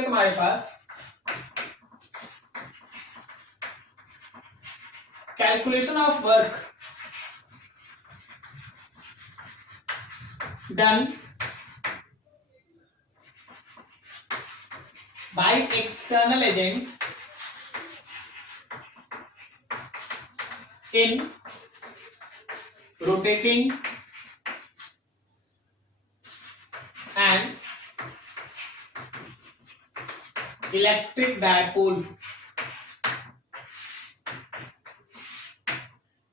है तुम्हारे पास calculation of work done by external agent in rotating and electric dipole.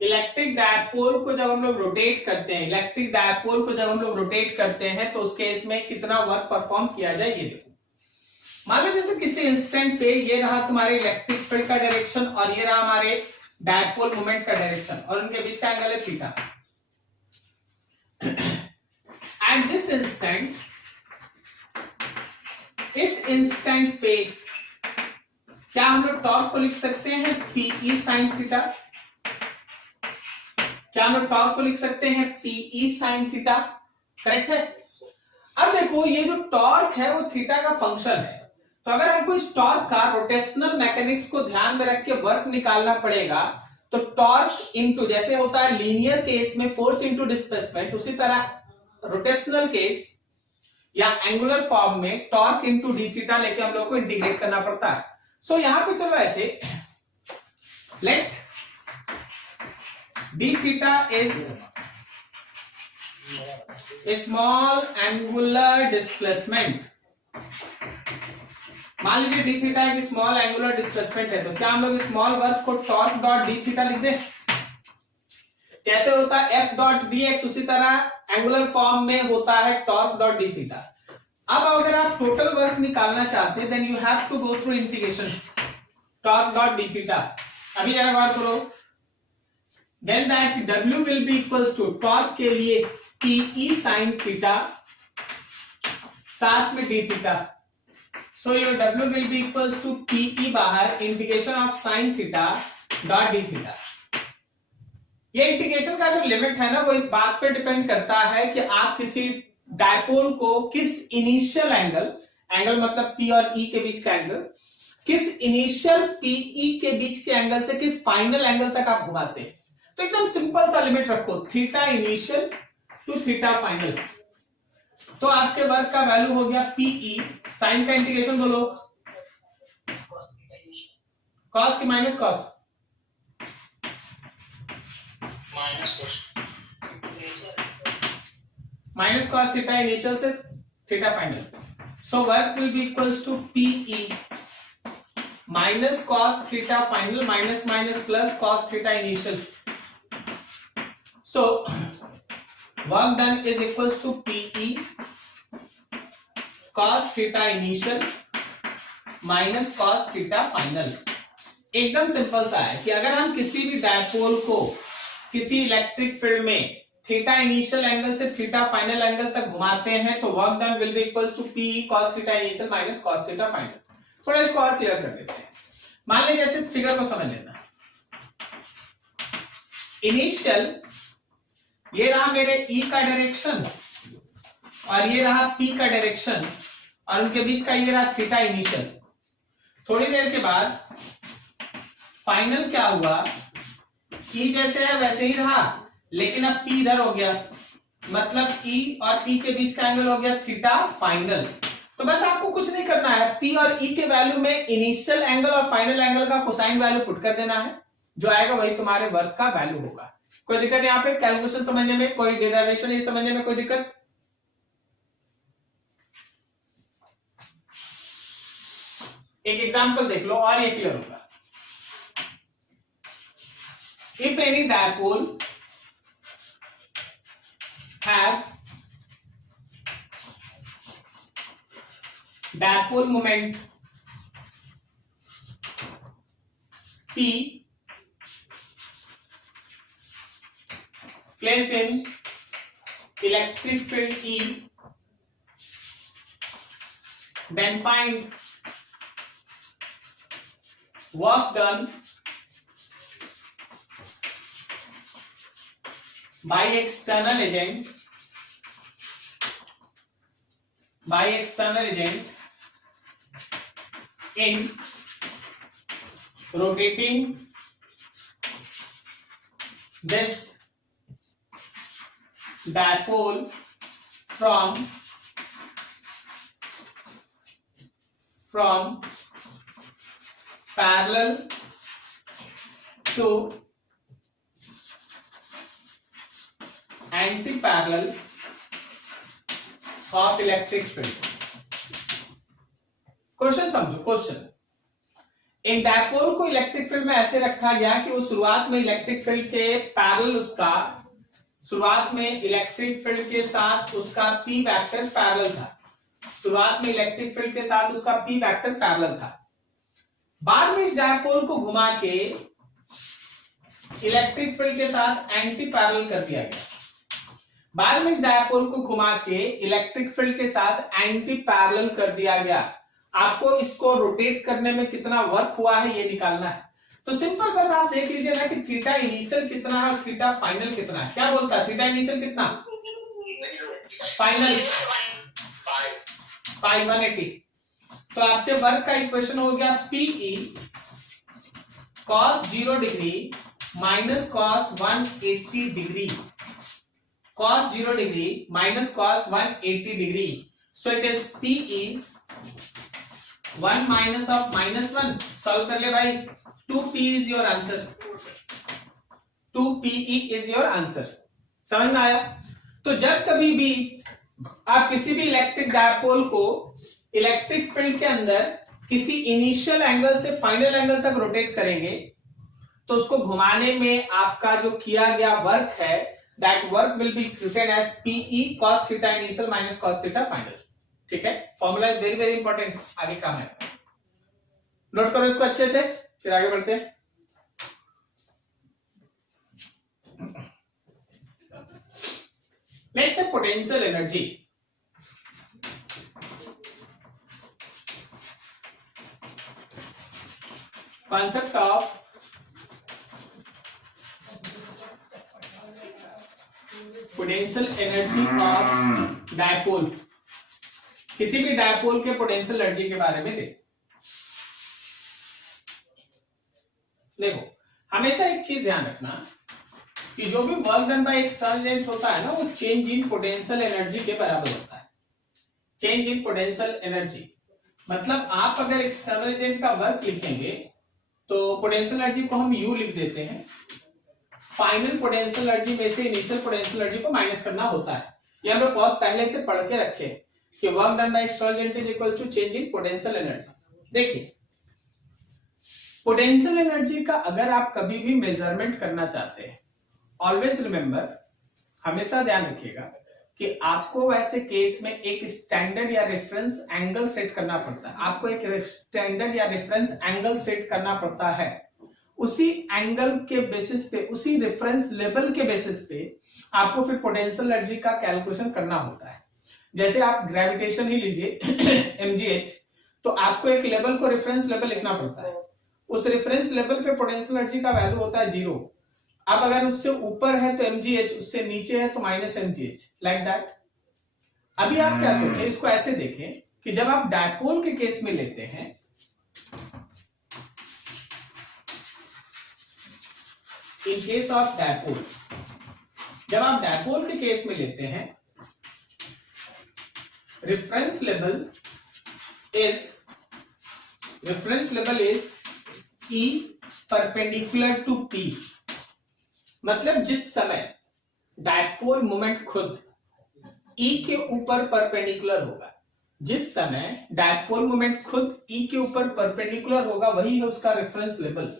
Electric dipole को जब हम लोग रोटेट करते हैं, इलेक्ट्रिक डायपोल को जब हम लोग रोटेट करते हैं तो उस केस में कितना वर्क परफॉर्म किया जाए ये देखो। मान लो जैसे किसी इंस्टेंट पे ये रहा तुम्हारे इलेक्ट्रिक फील्ड का डायरेक्शन और ये रहा हमारे डायपोल मोमेंट का डायरेक्शन और उनके बीच का एंगल है थीटा। एंड दिस इंस्टेंट, इस इंस्टेंट पे क्या हम लोग टॉर्क को लिख सकते हैं पीई साइन थीटा? क्या हम लोग टॉर्क को लिख सकते हैं पीई साइन थीटा? करेक्ट है। अब देखो ये जो टॉर्क है वो थीटा का फंक्शन है, तो अगर हमको इस टॉर्क का रोटेशनल मैकेनिक्स को ध्यान में रख के वर्क निकालना पड़ेगा तो टॉर्क इनटू, जैसे होता है लीनियर केस में फोर्स इनटू डिस्प्लेसमेंट, उसी तरह रोटेशनल केस या एंगुलर फॉर्म में टॉर्क इनटू डी थीटा लेके हम लोग को इंटीग्रेट करना पड़ता है। सो यहां पे चलो ऐसे, let d theta is small angular displacement. मान लीजिए डी थीटा एक स्मॉल एंगुलर डिस्प्लेसमेंट है, तो क्या हम लोग स्मॉल वर्क को टॉर्क डॉट डी थीटा लिख दें? जैसे होता है एफ डॉट डी एक्स, उसी तरह एंगुलर फॉर्म में होता है टॉर्क डॉट डी थीटा। अब अगर आप टोटल वर्क निकालना चाहते हैं then you have to go through integration torque dot d theta. अभी जरा बात करो, then that W will be equals to torque के लिए PE साइन थीटा साथ में d theta. So your W will be equals to PE बाहर integration of sine theta dot d theta. ये इंटीग्रेशन का जो लिमिट है ना वो इस बात पे डिपेंड करता है कि आप किसी डायपोल को किस इनिशियल एंगल, एंगल मतलब P और E के बीच का एंगल, किस इनिशियल PE के बीच के एंगल से किस फाइनल एंगल तक आप घुमाते हैं। तो एकदम सिंपल सा लिमिट रखो, theta initial to theta final. तो आपके वर्क का वैल्यू हो गया PE, साइन का इंटीग्रेशन बोलो, कॉस की minus cos, minus cos theta initial से theta final. So work will be equals to PE minus cos theta final minus minus plus cos theta initial. So work done is equals to PE cos theta initial minus cos theta final। एकदम simple सा है कि अगर हम किसी भी dipole को किसी इलेक्ट्रिक फील्ड में थीटा इनिशियल एंगल से थीटा फाइनल एंगल तक घुमाते हैं तो work done will be equals to PE cos theta initial minus cos theta final. थोड़ा इसको और क्लियर कर देते हैं। मान लीजिए जैसे इस फिगर को समझ लेना, इनिशियल ये रहा मेरे E का डायरेक्शन और ये रहा P का डायरेक्शन और उनके बीच का ये रहा थीटा इनिशियल। थोड़ी देर के बाद फाइनल क्या हुआ, E जैसे है वैसे ही रहा लेकिन अब P इधर हो गया, मतलब E और P के बीच का एंगल हो गया थीटा फाइनल। तो बस आपको कुछ नहीं करना है, P और E के वैल्यू में इनिशियल एंगल और फाइनल एंगल का कोसाइन वैल्यू पुट कर देना है, जो आएगा वही तुम्हारे वर्क का वैल्यू होगा। कोई दिक्कत यहाँ पे कैलकुलेशन समझने में, कोई डेरिवेशन ये समझने में कोई दिक्कत? एक एग्जांपल देख लो और ये क्लियर होगा। If any dipole have dipole moment P placed in electric field E, then find work done by external agent in rotating this dipole from parallel to anti-parallel of electric field. Question समझो, question in dipole को electric field में ऐसे रखा गया कि वो शुरुआत में इलेक्ट्रिक फील्ड के पैरेलल शुरुआत में इलेक्ट्रिक फील्ड के साथ उसका पी वेक्टर पैरेलल था। शुरुआत में इलेक्ट्रिक फील्ड के साथ उसका पी वेक्टर पैरेलल था। बाद में इस डायपोल को घुमा के इलेक्ट्रिक फील्ड के साथ एंटी पैरेलल कर दिया गया। बाद में इस डायपोल को घुमा के इलेक्ट्रिक फील्ड के साथ एंटी पैरेलल कर दिया गया। आपको इसको रोटेट करने में कितना वर्क हुआ है ये निकालना है। तो सिंपल बस आप देख लीजिए ना कि थीटा इनिशियल कितना है और थीटा फाइनल कितना है। क्या बोलता है थीटा इनिशियल कितना, फाइनल पाई 180। तो आपके वर्क का इक्वेशन हो गया PE cos 0 degree minus cos 180 degree, cos 0 degree minus cos 180 degree. So it is PE 1 minus of -1। Solve कर ले भाई। 2p is your answer, 2pe is your answer. समझ में आया? तो जब कभी भी आप किसी भी इलेक्ट्रिक डायपोल को इलेक्ट्रिक फील्ड के अंदर किसी इनिशियल एंगल से फाइनल एंगल तक रोटेट करेंगे तो उसको घुमाने में आपका जो किया गया वर्क है, that work will be written as PE cos theta initial minus cos theta final. ठीक है, formula is very very important, आगे काम है। नोट करो इसको अच्छे से, फिर आगे बढ़ते हैं। नेक्स्ट है potential energy. Concept of potential energy of dipole. किसी भी डायपोल के पोटेंशियल एनर्जी के बारे में देखो, हमेशा एक चीज ध्यान रखना कि जो भी work done by external agent होता है ना, वो चेंज इन पोटेंशियल एनर्जी के बराबर होता है। चेंज इन पोटेंशियल एनर्जी मतलब आप अगर एक्सटर्नल एजेंट का वर्क लिखेंगे तो पोटेंशियल एनर्जी को हम U लिख देते हैं। फाइनल पोटेंशियल एनर्जी में से इनिशियल पोटेंशियल एनर्जी को माइनस करना होता है। ये हम लोग बहुत पहले से पढ़ के रखे कि work done by external agent is equals to change in potential energy. देखिए, पोटेंशियल एनर्जी का अगर आप कभी भी मेजरमेंट करना चाहते हैं, ऑलवेज रिमेंबर, हमेशा ध्यान रखिएगा कि आपको वैसे केस में एक स्टैंडर्ड या रेफरेंस एंगल सेट करना पड़ता है। आपको एक स्टैंडर्ड या रेफरेंस एंगल सेट करना पड़ता है। उसी एंगल के बेसिस पे, उसी रेफरेंस लेवल के बेसिस पे आपको फिर पोटेंशियल एनर्जी का कैलकुलेशन करना होता है। जैसे आप ग्रेविटेशन ही लीजिए mgh, तो आपको एक लेवल को रेफरेंस लेवल लिखना पड़ता है। उस रेफरेंस लेवल पे पोटेंशियल एनर्जी का वैल्यू होता है 0। अब अगर उससे ऊपर है तो mgh, उससे नीचे है तो -mgh, लाइक दैट। अभी आप क्या सोचें, इसको ऐसे देखें कि जब आप डायपोल के केस में लेते हैं, इन केस ऑफ डायपोल, जब आप डायपोल के केस में लेते हैं, reference level is E perpendicular to P। मतलब जिस समय डायपोल मोमेंट खुद E के ऊपर परपेंडिकुलर होगा, जिस समय डायपोल मोमेंट खुद E के ऊपर परपेंडिकुलर होगा, वही है उसका रेफरेंस लेवल।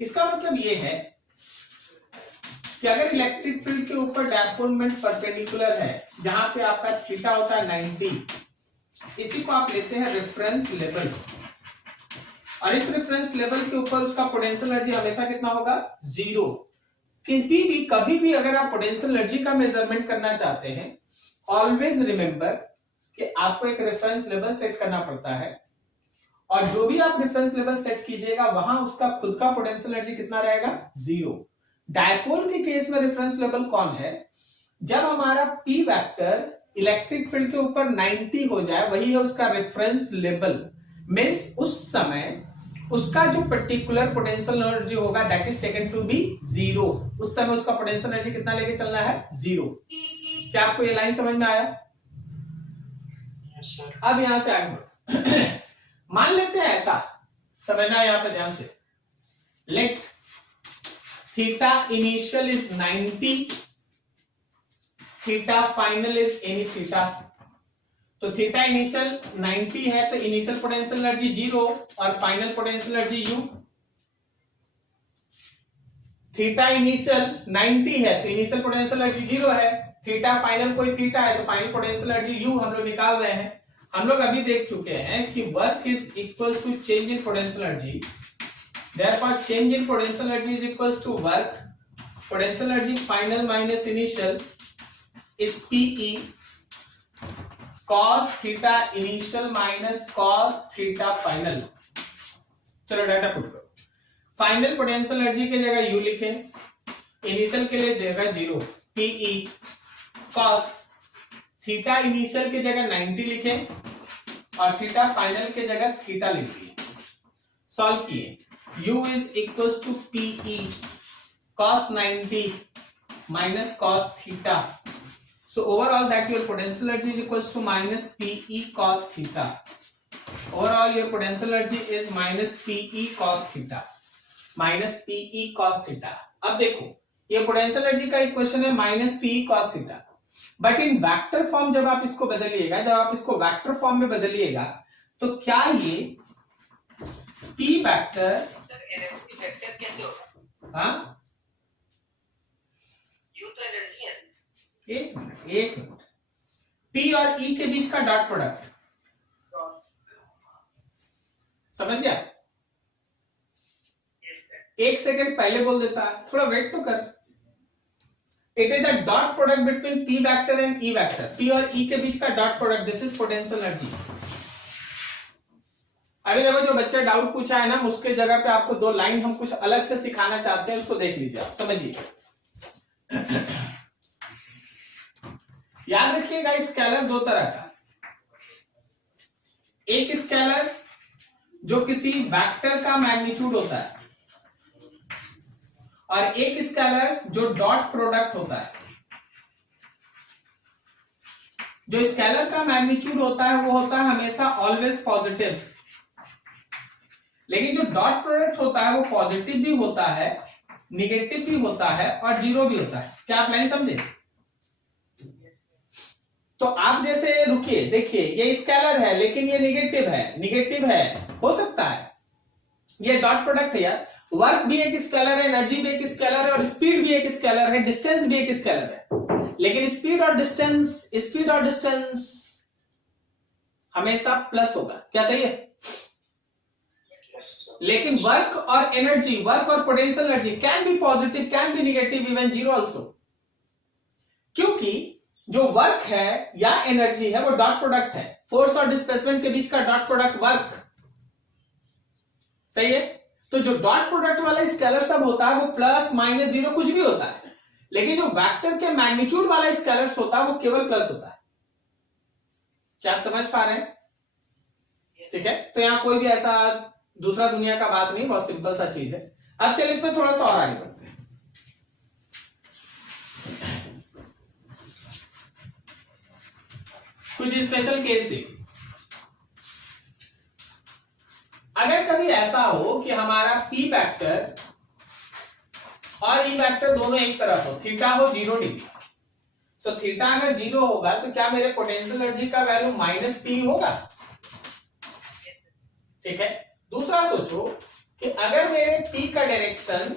इसका मतलब ये है कि अगर इलेक्ट्रिक फील्ड के ऊपर डायपोल मोमेंट परपेंडिकुलर है, जहां पे आपका थीटा होता है 90, इसी को आप लेते हैं रेफरेंस लेवल, और इस रेफरेंस लेवल के ऊपर उसका पोटेंशियल एनर्जी हमेशा कितना होगा, 0। कभी भी अगर आप पोटेंशियल एनर्जी का मेजरमेंट करना चाहते हैं, ऑलवेज रिमेंबर कि आपको एक रेफरेंस लेवल सेट करना पड़ता है, और जो भी आप रेफरेंस लेवल सेट कीजिएगा वहां उसका खुद का पोटेंशियल एनर्जी कितना रहेगा, 0। डायपोल के केस में रेफरेंस लेवल कौन है, जब हमारा P वेक्टर इलेक्ट्रिक फील्ड के ऊपर 90 हो जाए, वही है उसका रेफरेंस लेवल। मीन्स उस समय उसका जो पर्टिकुलर पोटेंशियल एनर्जी होगा that is taken to be zero. उस समय उसका पोटेंशियल एनर्जी कितना लेके चलना है? जीरो। क्या आपको ये लाइन समझ में आया? अब यहां से आगे बढ़ो। मान लेते हैं ऐसा, समझना यहां पे ध्यान से, let theta initial is 90, theta final is any theta. तो थीटा इनिशियल 90 है तो इनिशियल पोटेंशियल एनर्जी जीरो और final potential energy you. Theta initial 90 है तो इनिशियल पोटेंशियल एनर्जी जीरो है, थीटा फाइनल कोई थीटा है तो फाइनल पोटेंशियल एनर्जी यू हम लोग निकाल रहे हैं। हम लोग अभी देख चुके हैं कि work is equals to change in potential energy, therefore change in potential energy is equals to work, potential energy final minus initial is PE cos theta initial minus cos theta final. चलो data put करो। Final potential energy की जगह U लिखें, initial के लिए जगह zero, PE cos theta initial की जगह 90 लिखें और थीटा फाइनल की जगह थीटा लिखिए। सॉल्व किए, u is equals to PE cos 90 minus cos theta. So overall that your potential energy is equals to minus PE cos theta. Overall your potential energy is minus PE cos theta. Minus PE cos theta. अब देखो ये potential energy का equation है minus PE cos theta, but in vector form जब आप इसको बदलिएगा, जब आप इसको वेक्टर फॉर्म में बदलिएगा तो क्या ये P वेक्टर कैसे होगा? हाँ एक मिनट, P और E के बीच का डॉट प्रोडक्ट समझ गया? एक सेकंड पहले बोल देता है, थोड़ा वेट तो कर। It is a dot product between P vector and E vector. P और E के बीच का dot product, this is potential energy. अभी देखो जो बच्चा डाउट पूछा है ना, उसके जगह पे आपको दो लाइन हम कुछ अलग से सिखाना चाहते हैं, उसको देख लीजिए, आप समझिए। याद रखिएगा स्केलर दो तरह का, एक स्केलर जो किसी वेक्टर का मैग्नीट्यूड होता है और एक स्केलर जो डॉट प्रोडक्ट होता है। जो स्केलर का मैग्नीट्यूड होता है वो होता है हमेशा ऑलवेज पॉजिटिव, लेकिन जो डॉट प्रोडक्ट होता है वो पॉजिटिव भी होता है, निगेटिव भी होता है और जीरो भी होता है। क्या आप लाइन समझे? तो आप जैसे रुकिए, देखिए ये स्केलर है लेकिन ये निगेटिव है, हो सकता है ये डॉट प्रोडक्ट है यार। वर्क भी एक स्केलर है, एनर्जी भी एक स्केलर है और स्पीड भी एक स्केलर है, डिस्टेंस भी एक स्केलर है, लेकिन स्पीड और डिस्टेंस हमेशा प्लस होगा। क्या सही है? लेकिन वर्क और एनर्जी, वर्क और potential energy can be positive, can be negative, even zero also, क्योंकि जो वर्क है या एनर्जी है वो डॉट प्रोडक्ट है। फोर्स और डिस्प्लेसमेंट के बीच का डॉट प्रोडक्ट वर्क, सही है? तो जो डॉट प्रोडक्ट वाला स्केलर सब होता है वो प्लस माइनस जीरो कुछ भी होता है, लेकिन जो वेक्टर के मैग्नीट्यूड वाला स्केलर्स होता है वो केवल प्लस होता है। क्या आप समझ पा रहे हैं? ठीक है, तो यहां कोई भी ऐसा दूसरा दुनिया का बात नहीं, बहुत सिंपल सा चीज है। अब चलिए इसमें थोड़ा सा और आगे बढ़ते हैं। कुछ स्पेशल केस देखिए। अगर कभी ऐसा हो कि हमारा P वेक्टर और E वेक्टर दोनों एक तरफ हो, थीटा हो 0 डिग्री, तो थीटा अगर 0 होगा तो क्या मेरे पोटेंशियल एनर्जी का वैल्यू माइनस P होगा? ठीक है। दूसरा सोचो कि अगर मेरे P का डायरेक्शन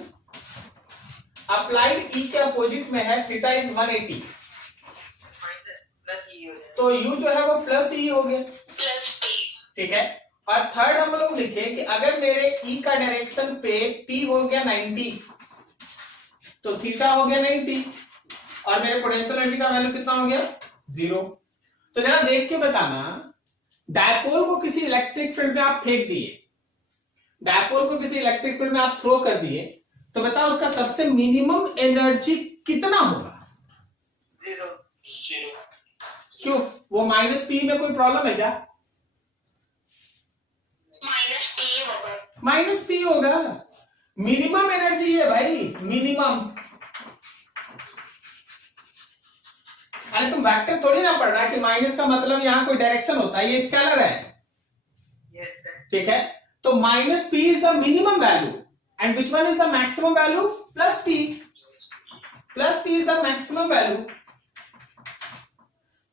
अप्लाइड E के अपोजिट में है, थीटा इज 180, तो U जो है वो प्लस E हो गया, ठीक है। और थर्ड हम लोग लिखे कि अगर मेरे E का डायरेक्शन पे P हो गया 90, तो थीटा हो गया 90 और मेरे पोटेंशियल एनर्जी का वैल्यू कितना हो गया? 0। तो जरा देख के बताना, डायपोल को किसी इलेक्ट्रिक फील्ड में आप फेंक दिए, डायपोल को किसी इलेक्ट्रिक फील्ड में आप थ्रो कर दिए, तो बताओ उसका सबसे मिनिमम एनर्जी कितना होगा? 0। क्यों? वो माइनस P में कोई प्रॉब्लम है क्या? माइनस पी होगा। मिनिमम एनर्जी है भाई, मिनिमम। अरे तुम वेक्टर थोड़ी ना पढ़ रहा है कि माइनस का मतलब यहां कोई डायरेक्शन होता है, ये स्केलर है। Yes sir. ठीक है, तो minus P is the minimum value and which one is the maximum value? Plus P. Plus P is the maximum value.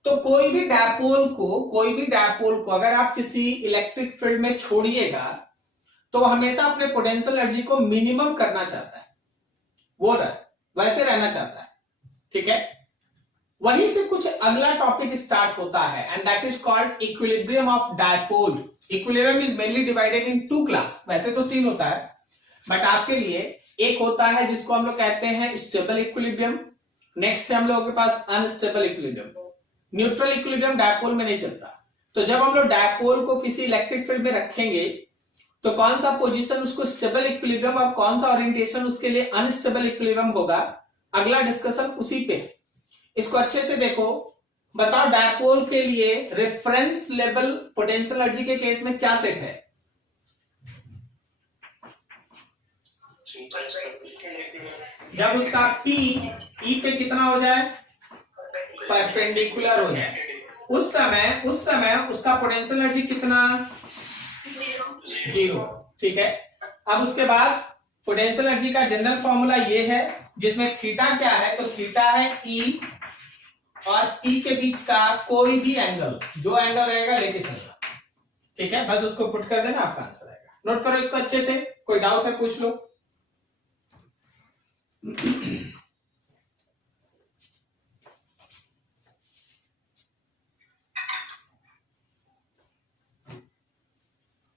तो कोई भी डायपोल को अगर आप किसी इलेक्ट्रिक फील्ड में छोड़िएगा तो हमेशा अपने पोटेंशियल एनर्जी को मिनिमम करना चाहता है, वो वैसे रहना चाहता है। ठीक है, वहीं से कुछ अगला टॉपिक स्टार्ट होता है and that is called equilibrium of dipole. Equilibrium is mainly divided in 2 class, वैसे तो 3 होता है, बट आपके लिए एक होता है जिसको हम लोग कहते हैं स्टेबल इक्विलिब्रियम। नेक्स्ट है हम लोगों के पास unstable equilibrium. Neutral equilibrium dipole में नहीं चलता। तो जब हम लोग डायपोल को किसी इलेक्ट्रिक फील्ड में रखेंगे तो कौन सा पोजीशन उसको स्टेबल इक्विलिब्रियम और कौन सा ओरिएंटेशन उसके लिए अनस्टेबल इक्विलिब्रियम होगा, अगला डिस्कशन उसी पे है। इसको अच्छे से देखो, बताओ डायपोल के लिए रेफरेंस लेवल पोटेंशियल एनर्जी के केस में क्या सेट है? जब उसका P E पे कितना हो जाए? परपेंडिकुलर हो जाए, उस समय उसका पोटेंशियल एनर्जी कितना? 0। ठीक है, अब उसके बाद पोटेंशियल एनर्जी का जनरल फॉर्मूला ये है जिसमें थीटा क्या है? तो थीटा है E और P के बीच का कोई भी एंगल, जो एंगल रहेगा लेके चलना। ठीक है, बस उसको पुट कर देना, आपका आंसर आएगा। नोट करो इसको अच्छे से, कोई डाउट है पूछ लो।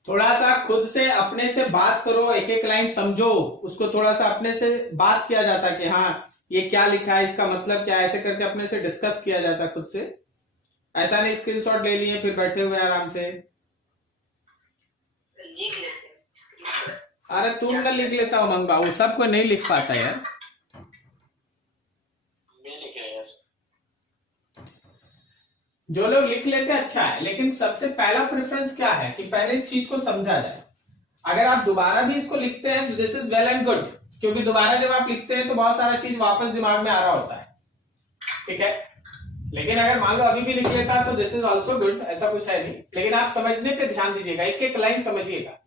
थोड़ा सा खुद से अपने से बात करो, एक एक लाइन समझो उसको, थोड़ा सा अपने से बात किया जाता कि हाँ ये क्या लिखा है, इसका मतलब क्या है, ऐसे करके अपने से डिस्कस किया जाता खुद से। ऐसा नहीं स्क्रीनशॉट ले लिए फिर बैठे हुए आराम से। लिख लेते हैं स्क्रीन। अरे तू ना लिख लेता हूँ मंग बाबू, सबको नहीं लिख पाता यार। जो लोग लिख लेते हैं अच्छा है, लेकिन सबसे पहला प्रेफरेंस क्या है कि पहले इस चीज को समझा जाए। अगर आप दोबारा भी इसको लिखते हैं तो this is well and good, क्योंकि दोबारा जब आप लिखते हैं तो बहुत सारा चीज वापस दिमाग में आ रहा होता है। ठीक है, लेकिन अगर मान लो अभी भी लिख लेता तो दिस इज ऑल्सो गुड, ऐसा कुछ है नहीं, लेकिन आप समझने पे ध्यान दीजिएगा, एक एक लाइन समझिएगा।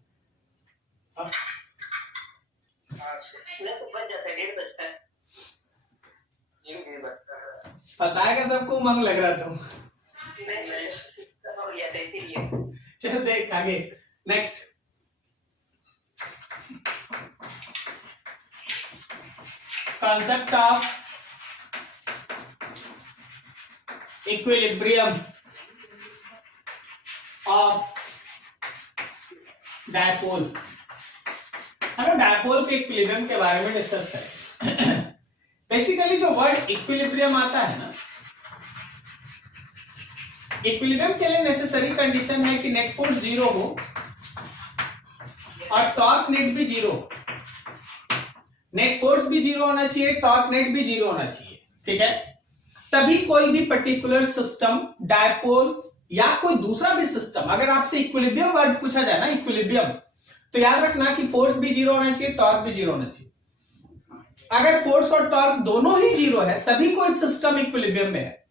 फंसाएगा सबको उमंग लग रहा था। चलो देख आगे, next. concept of equilibrium of dipole. हम डायपोल के इक्विलिब्रियम के बारे में डिस्कस करें। बेसिकली जो वर्ड इक्विलिब्रियम आता है ना, इक्विलिब्रियम के लिए नेसेसरी कंडीशन है कि नेट फोर्स 0 हो और टॉर्क नेट भी 0। नेट फोर्स भी 0 होना चाहिए, टॉर्क नेट भी 0 होना चाहिए। ठीक है, तभी कोई भी पर्टिकुलर सिस्टम, डायपोल या कोई दूसरा भी सिस्टम, अगर आपसे इक्विलिब्रियम वर्ड पूछा जाए ना, इक्विलिब्रियम, तो याद रखना कि फोर्स भी 0 होना चाहिए, टॉर्क भी 0 होना चाहिए। अगर फोर्स और टॉर्क दोनों ही 0 है तभी कोई सिस्टम इक्विलिब्रियम में है।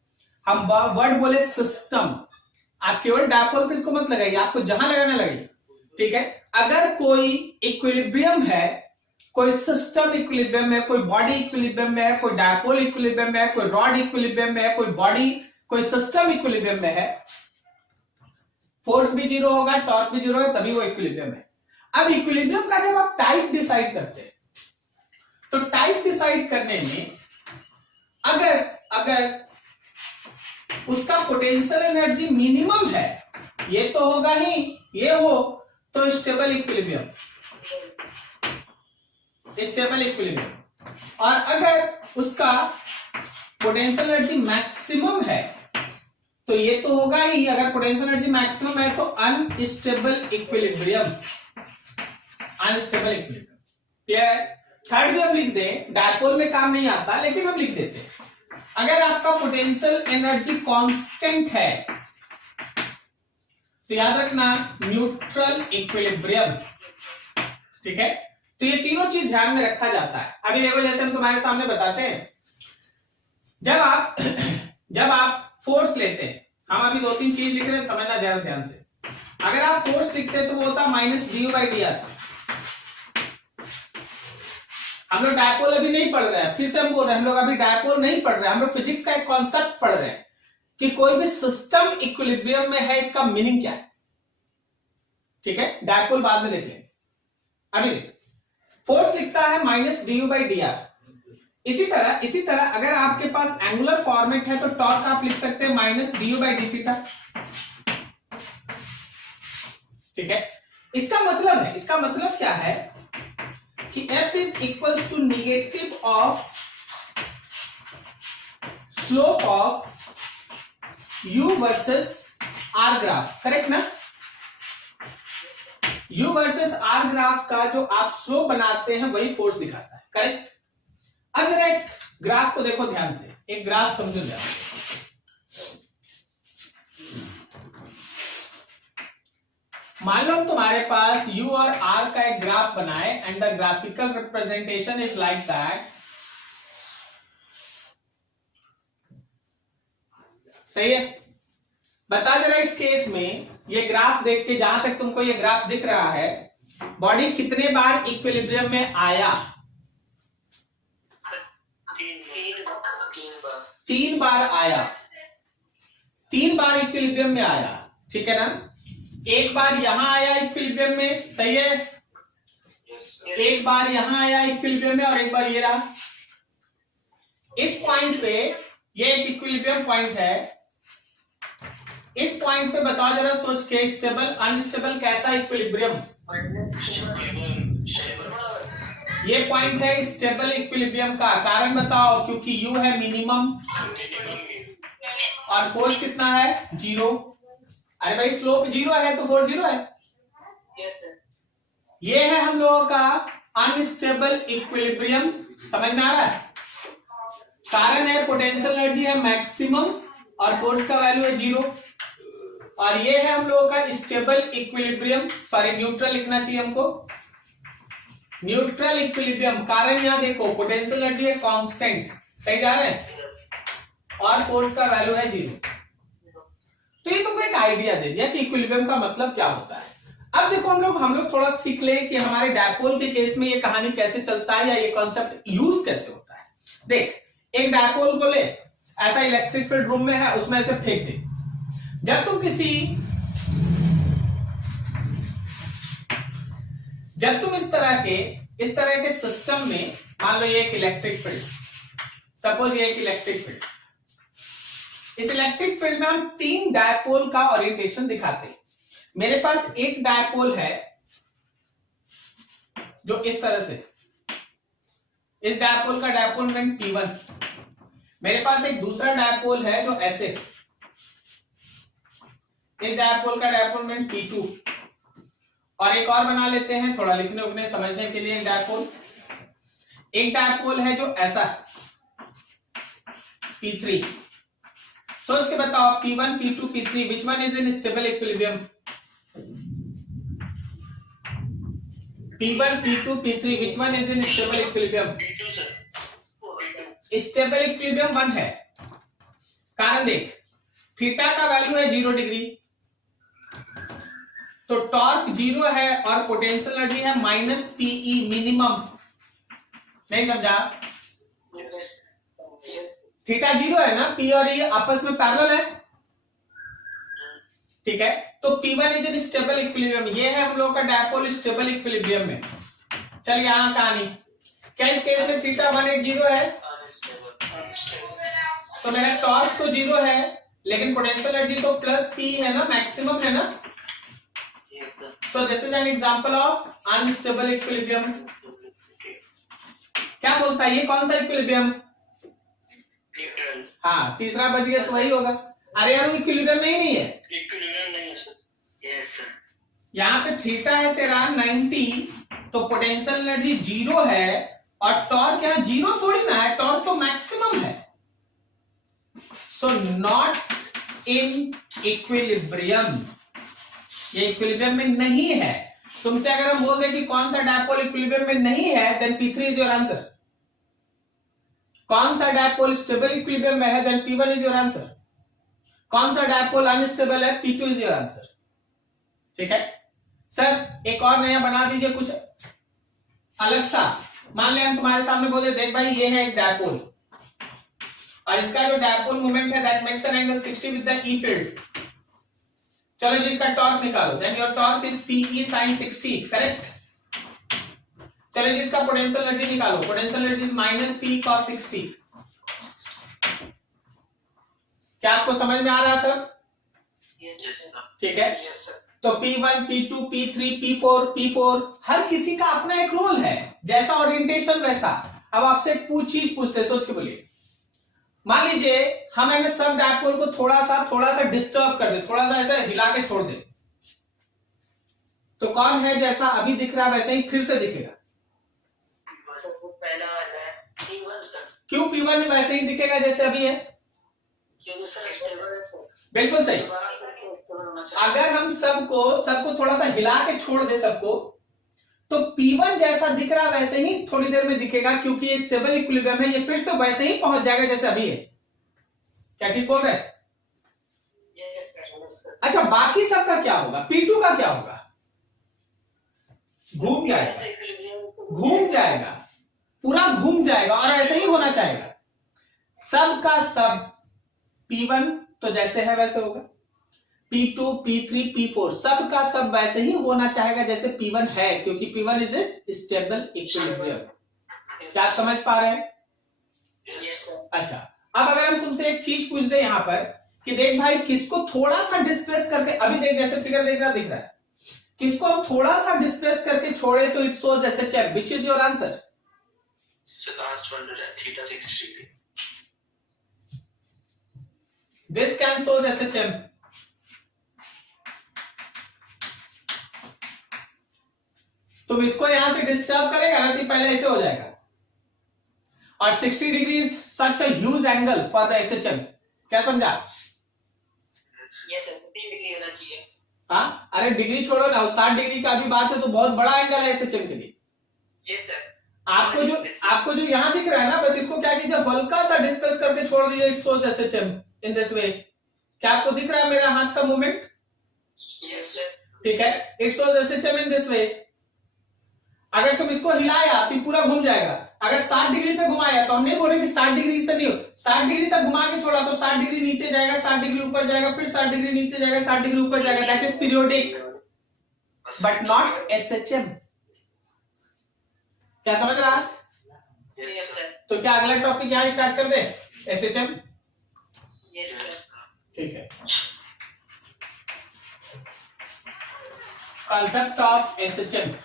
हम वर्ड बोले सिस्टम, आप केवल डायपोल पे इसको मत लगाइए, आपको जहां लगाना लगे। ठीक है, अगर कोई इक्विलिब्रियम है, कोई सिस्टम इक्विलिब्रियम में, कोई बॉडी इक्विलिब्रियम में है, कोई डायपोल इक्विलिब्रियम में है, कोई रॉड इक्विलिब्रियम में है, कोई बॉडी, कोई सिस्टम इक्विलिब्रियम में है, फोर्स भी 0 होगा, टॉर्क भी 0 होगा, तभी वो इक्विलिब्रियम है। अब इक्विलिब्रियम का जब आप टाइप डिसाइड करते हैं तो टाइप डिसाइड करने में अगर उसका पोटेंशियल एनर्जी मिनिमम है, ये तो होगा ही, ये हो तो स्टेबल इक्विलिब्रियम, स्टेबल इक्विलिब्रियम। और अगर उसका पोटेंशियल एनर्जी मैक्सिमम है तो ये तो होगा ही, अगर पोटेंशियल एनर्जी मैक्सिमम है तो unstable equilibrium, unstable equilibrium. Clear? Third भी हम लिख दें, डायपोल में काम नहीं आता लेकिन हम लिख देते हैं। अगर आपका पोटेंशियल एनर्जी कांस्टेंट है तो याद रखना न्यूट्रल इक्विलिब्रियम, ठीक है, तो ये तीनों चीज ध्यान में रखा जाता है। अभी देखो जैसे हम तुम्हारे सामने बताते हैं, जब आप फोर्स लेते हैं, हम अभी 2-3 चीज लिख रहे हैं, समझना ध्यान से। अगर आप फोर्स लिखते हैं तो वो होता माइनस du/dr। हम लोग डायपोल अभी नहीं पढ़ रहे हैं, फिर से हम बोल रहे हैं, हम लोग अभी डायपोल नहीं पढ़ रहे हैं, हम लोग फिजिक्स का एक कॉन्सेप्ट पढ़ रहे हैं कि कोई भी सिस्टम इक्विलिब्रियम में है, इसका मीनिंग क्या है। ठीक है, डायपोल बाद में देख लेंगे। अभी देख, फोर्स लिखता है माइनस du/dr। इसी तरह अगर आपके पास एंगुलर फॉर्मेट है तो टॉर्क आप लिख सकते हैं माइनस du/dθ। ठीक है, इसका मतलब क्या है कि F is equal to negative of slope of U versus R graph, correct ना। U वर्सेस R ग्राफ का जो आप स्लोप बनाते हैं वही फोर्स दिखाता है, करेक्ट। अब जरा एक ग्राफ को देखो ध्यान से, एक ग्राफ समझो ध्यान। मान लो तुम्हारे पास U और R का एक ग्राफ बनाए and the graphical representation is like that. सही है, बता जरा इस केस में ये ग्राफ देख के, जहां तक तुमको ये ग्राफ दिख रहा है, बॉडी कितने बार इक्विलिब्रियम में आया? 3 बार आया, 3 बार इक्विलिब्रियम में आया, ठीक है ना। एक बार यहां आया इक्विलिब्रियम में, सही है, एक बार यहां आया इक्विलिब्रियम में, और एक बार ये रहा। इस पॉइंट पे ये एक इक्विलिब्रियम पॉइंट है, इस पॉइंट पे बताओ जरा सोच के, स्टेबल अनस्टेबल कैसा इक्विलिब्रियम? ये पॉइंट है स्टेबल इक्विलिब्रियम का। कारण बताओ, क्योंकि U है मिनिमम और फोर्स कितना है? 0। अरे भाई स्लोप 0 है तो फोर्स 0 है। ये है हम लोगों का अनस्टेबल इक्विलिब्रियम, समझ में आ रहा है। कारण है पोटेंशियल एनर्जी है मैक्सिमम और फोर्स का वैल्यू है 0। और ये है हम लोगों का स्टेबल इक्विलिब्रियम, सॉरी न्यूट्रल लिखना चाहिए हमको, न्यूट्रल इक्विलिब्रियम। कारण यहां देखो पोटेंशियल एनर्जी है कांस्टेंट, सही जा रहे हैं, और फोर्स का वैल्यू है 0। तो ये तुमको एक आइडिया दे दिया कि इक्विलिब्रियम का मतलब क्या होता है। अब देखो हम लोग थोड़ा सीख लें कि हमारे डायपोल के केस में ये कहानी कैसे चलता है, या ये कॉन्सेप्ट यूज कैसे होता है। देख, एक डायपोल को ले, ऐसा इलेक्ट्रिक फील्ड रूम में है, उसमें ऐसे फेंक दे। जब तुम इस तरह के सिस्टम में, मान लो ये एक इलेक्ट्रिक फील्ड, सपोज ये एक इलेक्ट्रिक फील्ड, इस इलेक्ट्रिक फील्ड में हम 3 डायपोल का ओरिएंटेशन दिखाते हैं। मेरे पास एक डायपोल है जो इस तरह से, इस डायपोल का डायपोल मोमेंट P1। मेरे पास एक दूसरा डायपोल है जो ऐसे, इस डायपोल का डायपोल मोमेंट P2। और एक और बना लेते हैं थोड़ा लिखने उखने समझने के लिए। एक डायपोल है जो ऐसा P3। सोच के बताओ, P1, P2, P3, which one is in stable equilibrium? P1, P2, P3, which one is in stable equilibrium? P2 sir. Stable equilibrium 1 है। कारण देख, थीटा का वैल्यू है 0 डिग्री, तो टॉर्क 0 है और पोटेंशियल एनर्जी है माइनस PE मिनिमम। नहीं समझा? थीटा 0 है ना, P और E आपस में पैरेलल है, ठीक है। तो P1 is in stable equilibrium, ये है हम लोग का डायपोल स्टेबल इक्विलिब्रियम में। चल यहां कहानी क्या, इस केस में थीटा 180 है, तो मेरा टॉर्क तो 0 है, लेकिन पोटेंशियल एनर्जी तो प्लस P है ना, मैक्सिमम है ना। So this is an example of unstable equilibrium. क्या बोलता है ये, कौन सा इक्विलिब्रियम? हाँ, तीसरा बच गया तो वही होगा। अरे यार वो इक्विलिब्रियम में ही नहीं है, इक्विलिब्रियम नहीं है सर। Yes sir. यहाँ पे थीटा है तेरा 90, तो पोटेंशियल एनर्जी 0 है, और टॉर्क यहाँ 0 थोड़ी ना है, टॉर्क तो मैक्सिमम है। सो नॉट इन इक्विलिब्रियम, ये इक्विलिब्रियम में नहीं है। तुमसे अगर हम बोल दें कि कौन सा डायपोल इक्विलिब्रियम में नहीं है, then P3 is your answer. कौन सा डायपोल स्टेबल इक्विलिब्रियम में है, then P1 is your answer. कौन सा डायपोल अनस्टेबल है, P2 इज योर आंसर। ठीक है सर, एक और नया बना दीजिए कुछ अलग सा। मान लें हम तुम्हारे सामने बोले, देख भाई ये है एक डायपोल और इसका जो डायपोल मोमेंट है that makes an angle 60 with the E field. चलो जी इसका टॉर्क निकालो, then your torque is PE sin 60, correct. चलो जी इसका पोटेंशियल एनर्जी निकालो, potential energy is -P cos 60। क्या आपको समझ में आ रहा है सर? ठीक है, तो P1, P2, P3, P4 हर किसी का अपना एक रोल है, जैसा ओरिएंटेशन वैसा। अब आपसे एक चीज पूछते, सोच के बोलिए। मान लीजिए हम ऐसे सब डायपोल को थोड़ा सा डिस्टर्ब कर दे, थोड़ा सा ऐसे हिला के छोड़ दे, तो कौन है जैसा अभी दिख रहा है वैसे ही फिर से दिखेगा? क्यों P1 वैसे ही दिखेगा जैसे अभी है? बिल्कुल सही। अगर हम सबको थोड़ा सा हिला के छोड़ दे सबको, तो P1 जैसा दिख रहा वैसे ही थोड़ी देर में दिखेगा, क्योंकि ये स्टेबल इक्विलिब्रियम है, ये फिर से वैसे ही पहुंच जाएगा जैसे अभी है। क्या ठीक बोल रहे हैं? अच्छा, बाकी सबका क्या होगा? P2 का क्या होगा? घूम जाएगा, पूरा घूम जाएगा और ऐसे ही होना चाहेगा। सब का सब P1 तो जैसे है वैसे होगा, P2, P3, P4 सब का सब वैसे ही होना चाहेगा जैसे P1 है, क्योंकि P1 is a stable equilibrium. क्या आप समझ पा रहे हैं? अच्छा, अब अगर हम तुमसे एक चीज पूछ दे यहां पर कि देख भाई किसको थोड़ा सा डिस्प्लेस करके, अभी देख जैसे फिगर दिख रहा है, किसको हम थोड़ा सा डिस्प्लेस करके छोड़े तो it shows SHM, which is your answer? last one is at theta 60 degree. This can show SHM. तुम इसको यहां से डिस्टर्ब करेगा ना तो पहले ऐसे हो जाएगा, और 60 degree is such a huge angle for the SHM। क्या समझा? हाँ, अरे डिग्री छोड़ो ना, 60 डिग्री का भी बात है तो बहुत बड़ा एंगल है SHM के लिए। Yes sir. आपको जो यहां दिख रहा है ना, बस इसको क्या कीजिए, हल्का सा डिस्प्लेस करके छोड़ दीजिए, it shows SHM in this way. क्या आपको दिख रहा है मेरा हाथ का मूवमेंट? Yes sir. ठीक है, it shows SHM in this way. अगर तुम इसको हिलाया तो पूरा घूम जाएगा। अगर 60 डिग्री पे घुमाया तो हम नहीं बोल रहे कि 60 डिग्री से नहीं हो, 60 डिग्री तक घुमा के छोड़ा तो 60 डिग्री नीचे जाएगा, 60 डिग्री ऊपर जाएगा, फिर 60 डिग्री नीचे जाएगा, 60 डिग्री ऊपर जाएगा। That is periodic but not SHM। क्या समझ रहा है? Yes sir. तो क्या अगला टॉपिक यहां स्टार्ट कर दे, SHM? Yes sir. ठीक है, concept of SHM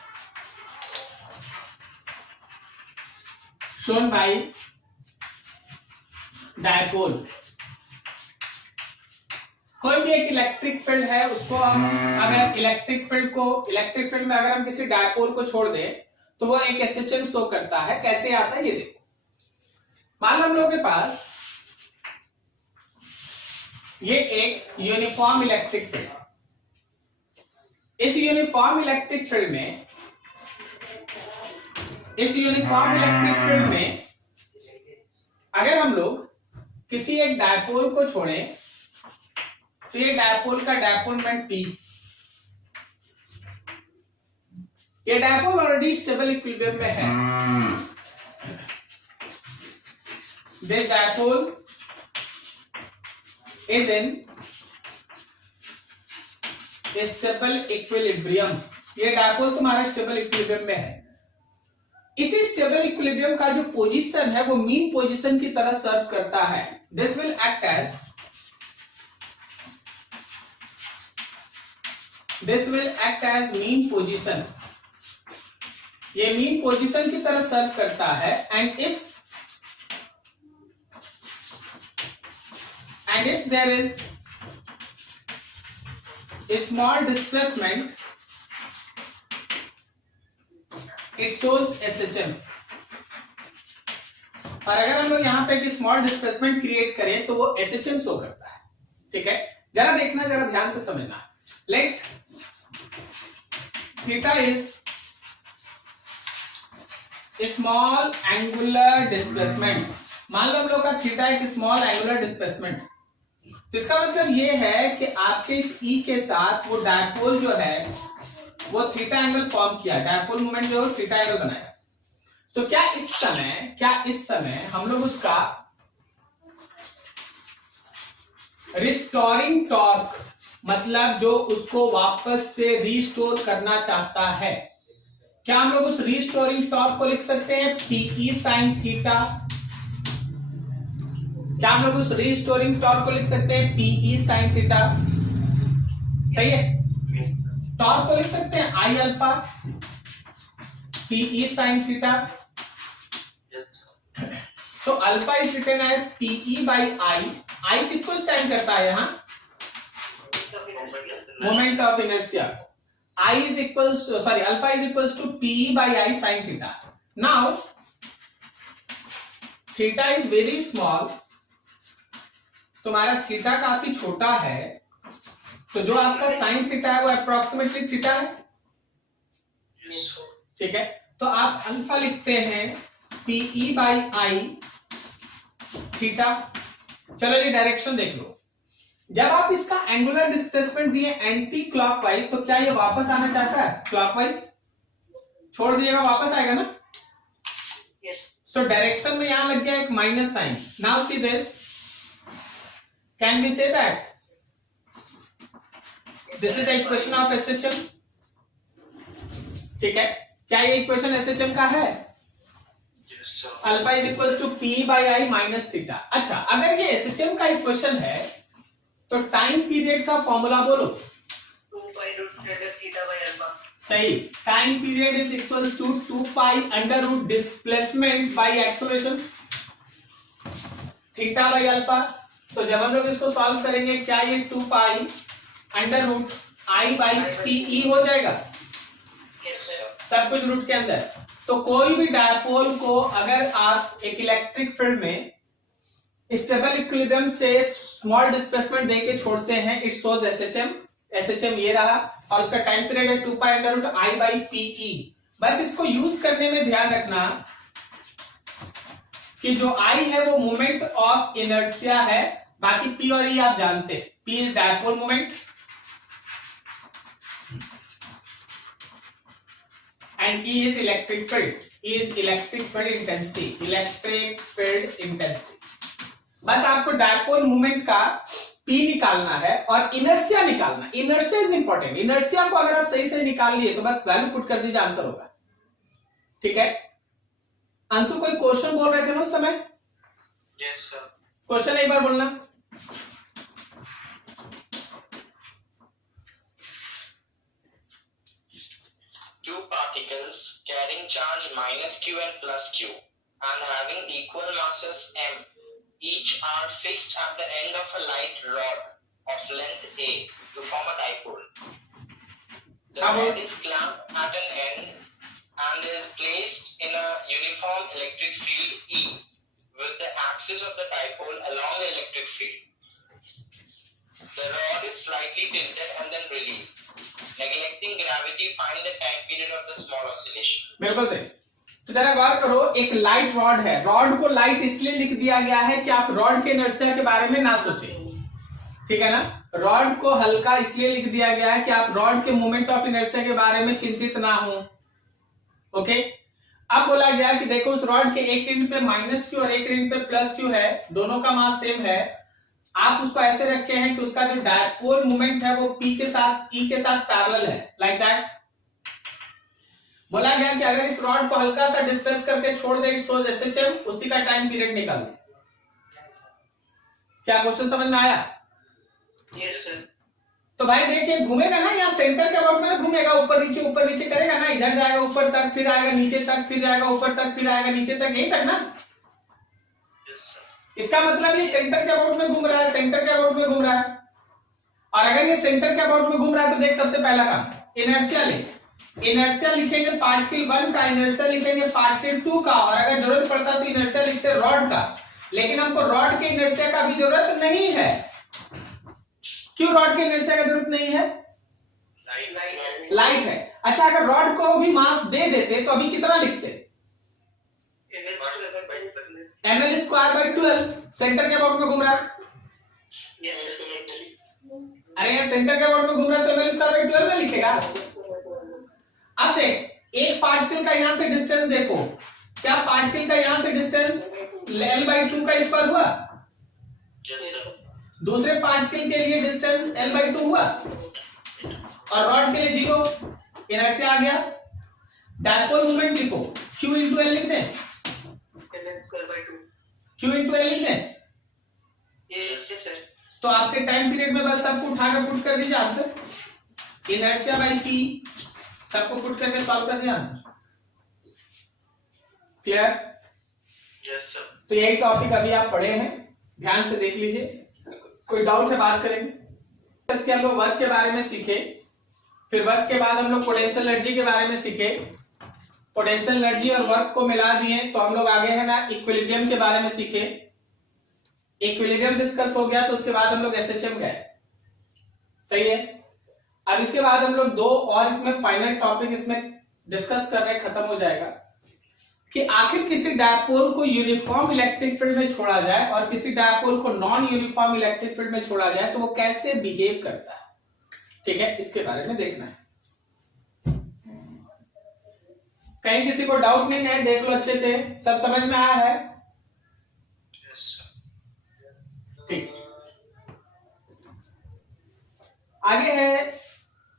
shown by dipole. कोई भी एक इलेक्ट्रिक फील्ड है, उसको अगर इलेक्ट्रिक फील्ड में अगर हम किसी डायपोल को छोड़ दें तो वो एक SHM शो करता है। कैसे आता है ये देखो। मान लो हम लोगों के पास ये एक यूनिफॉर्म इलेक्ट्रिक फील्ड, इस यूनिफॉर्म इलेक्ट्रिक फील्ड में अगर हम लोग किसी एक डायपोल को छोड़ें तो ये डायपोल का डायपोल मोमेंट P, ये डायपोल ऑलरेडी स्टेबल इक्विलिब्रियम में है। This dipole is in stable equilibrium. ये डायपोल तुम्हारा स्टेबल इक्विलिब्रियम में है। इसी स्टेबल इक्विलिब्रियम का जो पोजीशन है वो मीन पोजीशन की तरह सर्व करता है। This will act as mean position. ये मीन पोजीशन की तरह सर्व करता है। And if there is a small displacement, it shows SHM। और अगर हम लोग यहाँ पे एक स्मॉल डिस्प्लेसमेंट क्रिएट करें तो वो SHM शो करता है। ठीक है, जरा देखना, जरा ध्यान से समझना। Let theta is small angular displacement, मान लो हम लोग का थीटा एक स्मॉल एंगुलर डिस्प्लेसमेंट, तो इसका मतलब ये है कि आपके इस ई के साथ वो डायपोल जो है वो थीटा एंगल फॉर्म किया, डायपोल मोमेंट जो है थीटा एंगल बनाया। तो क्या इस समय हम लोग उसका रिस्टोरिंग टॉर्क, मतलब जो उसको वापस से रिस्टोर करना चाहता है, क्या हम लोग उस रिस्टोरिंग टॉर्क को लिख सकते हैं पीई साइन थीटा? क्या हम लोग उस रिस्टोरिंग टॉर्क को लिख सकते हैं पीई साइन थीटा? सही है, टॉर्क को लिख सकते हैं I alpha PE sine theta. तो alpha is written as PE by I किसको स्टैंड करता है यहां? Moment of inertia. I is equals to, sorry, alpha is equals to P by I sin theta. Now, theta is very small. तुम्हारा theta काफी छोटा है, तो जो आपका साइन थीटा है वो अप्रोक्सीमेटली थीटा है, ठीक है। तो आप अल्फा लिखते हैं Pe बाई आई थीटा। चलो ये डायरेक्शन देख लो, जब आप इसका एंगुलर डिस्प्लेसमेंट दिए एंटी क्लॉकवाइज, तो क्या ये वापस आना चाहता है क्लॉकवाइज? छोड़ दिएगा, वापस आएगा ना। सो डायरेक्शन में यहां लग गया एक minus sign. Now see this, can be say that this is the equation of SHM, ठीक है। क्या ये इक्वेशन एसएचएम का है? Alpha is equal to P by I minus theta. अच्छा, अगर ये एसएचएम का इक्वेशन है तो टाइम पीरियड का फॉर्मूला बोलो। 2 pi root theta by alpha. सही, time period is equals to 2 pi under root displacement by acceleration theta by alpha. तो जब हम लोग इसको सॉल्व करेंगे, क्या ये 2 pi under root I by PE हो जाएगा? Yes, sir. सब कुछ रूट के अंदर। तो कोई भी डायपोल को अगर आप एक इलेक्ट्रिक फील्ड में स्टेबल इक्विलिब्रियम से स्मॉल डिस्प्लेसमेंट देके छोड़ते हैं, इट शोज एसएचएम ये रहा, और उसका टाइम पीरियड है 2 pi under root I by PE. बस इसको यूज करने में ध्यान रखना कि जो आई है वो मोमेंट ऑफ इनर्शिया है, बाकी पी और ई आप जानते हैं। P is dipole moment and E is electric field, E is electric field intensity, electric field intensity. बस आपको डायपोल मूवमेंट का P निकालना है और इनर्शिया निकालना। Inertia is important. इनर्शिया को अगर आप सही से निकाल लिए तो बस वैल्यू पुट कर दीजिए, आंसर होगा, ठीक है। अंशु कोई क्वेश्चन बोल रहे थे ना उस समय? Yes, sir. क्वेश्चन एक बार बोलना। Two particles carrying charge minus q and plus q and having equal masses m each are fixed at the end of a light rod of length a to form a dipole. The rod is clamped at an end and is placed in a uniform electric field E with the axis of the dipole along the electric field. The rod is slightly tilted and then released. Neglecting gravity, find the time period of the small oscillation. बिल्कुल सही। तो जरा गौर करो, एक light rod है, rod को light इसलिए लिख दिया गया है कि आप रॉड के इनर्शिया के बारे में ना सोचें, ठीक है ना। रॉड को हल्का इसलिए लिख दिया गया है कि आप रॉड के मोमेंट ऑफ इनर्शिया के बारे में चिंतित ना हो, ओके। अब बोला गया कि देखो उस रॉड के एक एंड पे माइनस क्यू और एक एंड पे प्लस क्यू है, दोनों का मास सेम है। आप उसको ऐसे रखे हैं कि उसका जो डायपोल मोमेंट है वो पी के साथ ई के साथ पैरेलल है, लाइक दैट। बोला गया कि अगर इस रॉड को हल्का सा डिस्प्लेस करके छोड़ दे, इट शोज एसएचएम, उसी का टाइम पीरियड निकाल दे। क्या क्वेश्चन समझ में आया? Yes, sir. तो भाई देखिए, घूमेगा ना, यहाँ सेंटर के अबाउट में घूमेगा, ऊपर नीचे करेगा ना, इधर जाएगा ऊपर तक, फिर आएगा नीचे तक, फिर जाएगा ऊपर तक, फिर आएगा नीचे तक, यही तक ना। Yes, sir. इसका मतलब ये सेंटर के अबाउट में घूम रहा है, सेंटर के अबाउट में घूम रहा है। और अगर ये सेंटर के अबाउट में घूम रहा है तो देख, सबसे पहला काम इनर्शिया लिख। इनर्शिया लिखेंगे पार्टिकल 1 का, इनर्शिया लिखेंगे पार्टिकल 2 का, और अगर जरूरत पड़ता तो इनर्शिया लिखते रॉड का। लेकिन हमको रॉड के इनर्शिया का भी जरूरत नहीं है। क्यों रॉड के इनर्शिया का जरूरत नहीं है? लाइट है। अच्छा, अगर रॉड को भी मास दे देते तो अभी कितना लिखते? ml square by 12। सेंटर के अबाउट में घूम रहा है। अरे यार सेंटर के अबाउट में घूम रहा है तो ml स्क्वायर बाई 12 में लिखेगा। अब देख, एक पार्टिकल का यहां से डिस्टेंस देखो, क्या पार्टिकल का यहां से डिस्टेंस l बाई 2 का स्क्वायर हुआ? दूसरे पार्टिकल के लिए डिस्टेंस l बाई 2 हुआ और रॉड के लिए 0, इनर्शिया आ गया। डायपोल मोमेंट लिखो, q इंटू एल लिख दें, q इंटू एल लिख दें। तो आपके टाइम पीरियड में बस सबको उठाकर पुट कर दीजिए आंसर, इनर्शिया बाई p, सबको पुट करके सॉल्व कर दिया आंसर। क्लियर? Yes sir. तो यही टॉपिक अभी आप पढ़े हैं, ध्यान से देख लीजिए, कोई डाउट है बात करेंगे। इसके हम लोग वर्क के बारे में सीखे, फिर वर्क के बाद हम लोग पोटेंशियल एनर्जी के बारे में सीखे। पोटेंशियल एनर्जी और वर्क को मिला दिए तो हम लोग आगे है ना इक्विलिब्रियम के बारे में सीखे। इक्विलिब्रियम डिस्कस हो गया तो उसके बाद हम लोग एसएचएम गए, सही है। अब इसके बाद हम लोग दो और इसमें फाइनल टॉपिक इसमें डिस्कस कर रहे, खत्म हो जाएगा कि आखिर किसी डायपोल को यूनिफॉर्म इलेक्ट्रिक फील्ड में छोड़ा जाए और किसी डायपोल को नॉन यूनिफॉर्म इलेक्ट्रिक फील्ड में छोड़ा जाए तो वो कैसे बिहेव करता है, ठीक है, इसके बारे में देखना है। कहीं किसी को डाउट नहीं है, देख लो अच्छे से, सब समझ में आया है? ठीक, आगे है